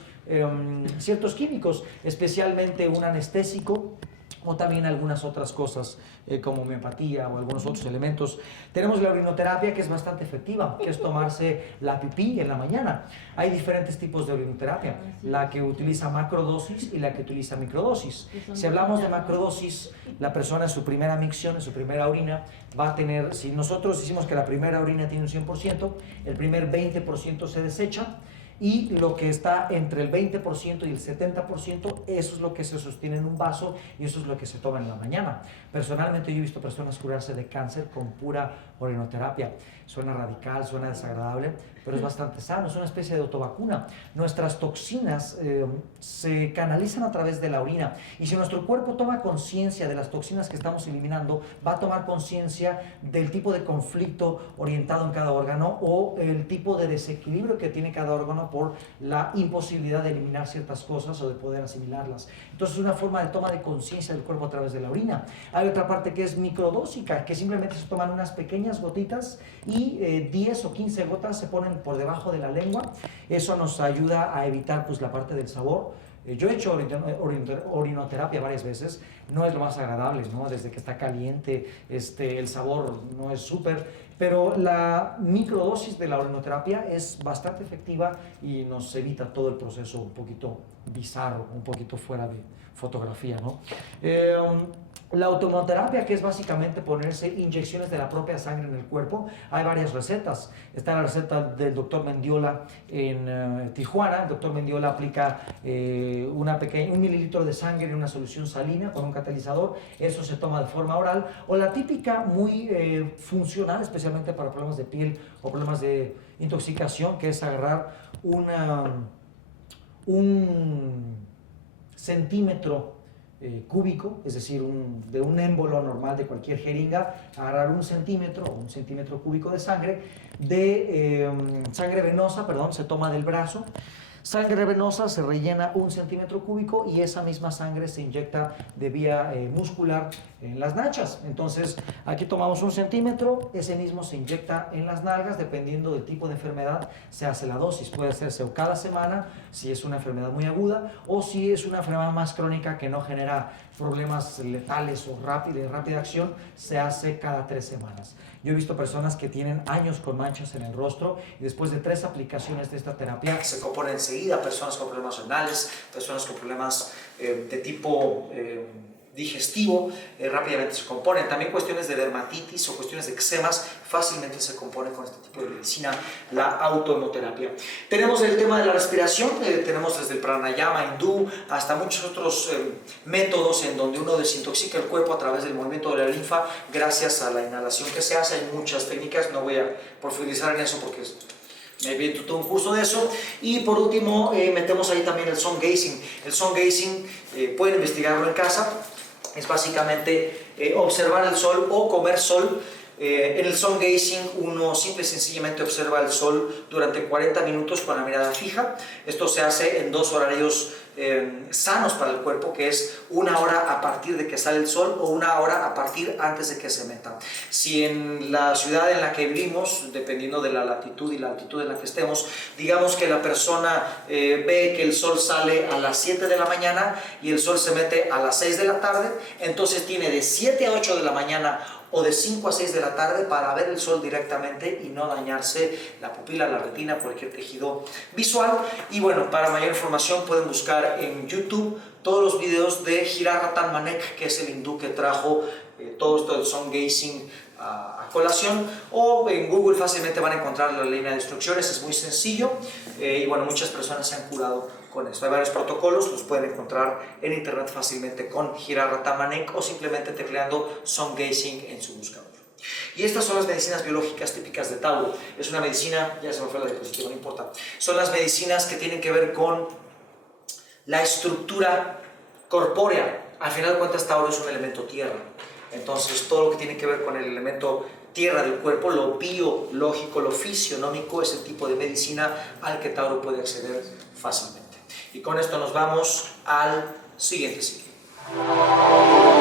químicos, especialmente un anestésico o también algunas otras cosas como homeopatía o algunos otros elementos. Tenemos la orinoterapia, que es bastante efectiva, que es tomarse la pipí en la mañana. Hay diferentes tipos de orinoterapia, la que utiliza macrodosis y la que utiliza microdosis. Si hablamos de macrodosis, la persona en su primera micción, en su primera orina, va a tener, si nosotros decimos que la primera orina tiene un 100%, el primer 20% se desecha, y lo que está entre el 20% y el 70%, eso es lo que se sostiene en un vaso y eso es lo que se toma en la mañana. Personalmente yo he visto personas curarse de cáncer con pura orinoterapia. Suena radical, suena desagradable, pero es bastante sano, es una especie de autovacuna. Nuestras toxinas se canalizan a través de la orina, y si nuestro cuerpo toma conciencia de las toxinas que estamos eliminando, va a tomar conciencia del tipo de conflicto orientado en cada órgano o el tipo de desequilibrio que tiene cada órgano por la imposibilidad de eliminar ciertas cosas o de poder asimilarlas. Entonces es una forma de toma de conciencia del cuerpo a través de la orina. Hay otra parte que es microdósica, que simplemente se toman unas pequeñas gotitas y 10 o 15 gotas se ponen por debajo de la lengua. Eso nos ayuda a evitar pues la parte del sabor. Yo he hecho orinoterapia varias veces, no es lo más agradable, ¿no? Desde que está caliente, el sabor no es súper, pero la microdosis de la orinoterapia es bastante efectiva y nos evita todo el proceso un poquito bizarro, un poquito fuera de fotografía, ¿no? La automoterapia, que es básicamente ponerse inyecciones de la propia sangre en el cuerpo. Hay varias recetas. Está la receta del doctor Mendiola en Tijuana. El doctor Mendiola aplica un mililitro de sangre en una solución salina con un catalizador. Eso se toma de forma oral. O la típica, muy funcional, especialmente para problemas de piel o problemas de intoxicación, que es agarrar un centímetro cúbico, es decir, de un émbolo normal de cualquier jeringa, agarrar un centímetro cúbico de sangre, sangre venosa, se toma del brazo. Sangre venosa se rellena 1 centímetro cúbico y esa misma sangre se inyecta de vía muscular en las nachas. Entonces aquí tomamos 1 centímetro, ese mismo se inyecta en las nalgas. Dependiendo del tipo de enfermedad se hace la dosis, puede hacerse o cada semana si es una enfermedad muy aguda, o si es una enfermedad más crónica que no genera problemas letales o de rápida acción, se hace cada 3 semanas. Yo he visto personas que tienen años con manchas en el rostro y después de 3 aplicaciones de esta terapia se componen enseguida. Personas con problemas renales, personas con problemas de tipo digestivo, rápidamente se componen. También cuestiones de dermatitis o cuestiones de eczemas fácilmente se componen con este tipo de medicina, la autohemoterapia. Tenemos el tema de la respiración, tenemos desde el pranayama hindú hasta muchos otros métodos en donde uno desintoxica el cuerpo a través del movimiento de la linfa gracias a la inhalación que se hace. Hay muchas técnicas, no voy a profundizar en eso porque me viento todo un curso de eso. Y por último metemos ahí también el sun gazing. El sun gazing pueden investigarlo en casa. Es básicamente observar el sol o comer sol. En el sun gazing uno simple y sencillamente observa el sol durante 40 minutos con la mirada fija. Esto se hace en 2 horarios sanos para el cuerpo, que es 1 hora a partir de que sale el sol o 1 hora a partir antes de que se meta. Si en la ciudad en la que vivimos, dependiendo de la latitud y la altitud en la que estemos, digamos que la persona ve que el sol sale a las 7 de la mañana y el sol se mete a las 6 de la tarde, entonces tiene de 7 a 8 de la mañana o de 5 a 6 de la tarde para ver el sol directamente y no dañarse la pupila, la retina, cualquier tejido visual. Y bueno, para mayor información pueden buscar en YouTube todos los videos de Hirar Ratan Manek, que es el hindú que trajo todo esto del sun gazing a colación, o en Google fácilmente van a encontrar la línea de instrucciones. Es muy sencillo y bueno, muchas personas se han curado con esto. Hay varios protocolos, los pueden encontrar en internet fácilmente con Hirar Ratan Manek o simplemente tecleando sun gazing en su buscador. Y estas son las medicinas biológicas típicas de Tauro. Es una medicina, ya se me fue la diapositiva, no importa. Son las medicinas que tienen que ver con la estructura corpórea. Al final de cuentas, Tauro es un elemento tierra. Entonces, todo lo que tiene que ver con el elemento tierra del cuerpo, lo biológico, lo fisionómico, es el tipo de medicina al que Tauro puede acceder fácilmente. Y con esto nos vamos al siguiente ciclo. Bye.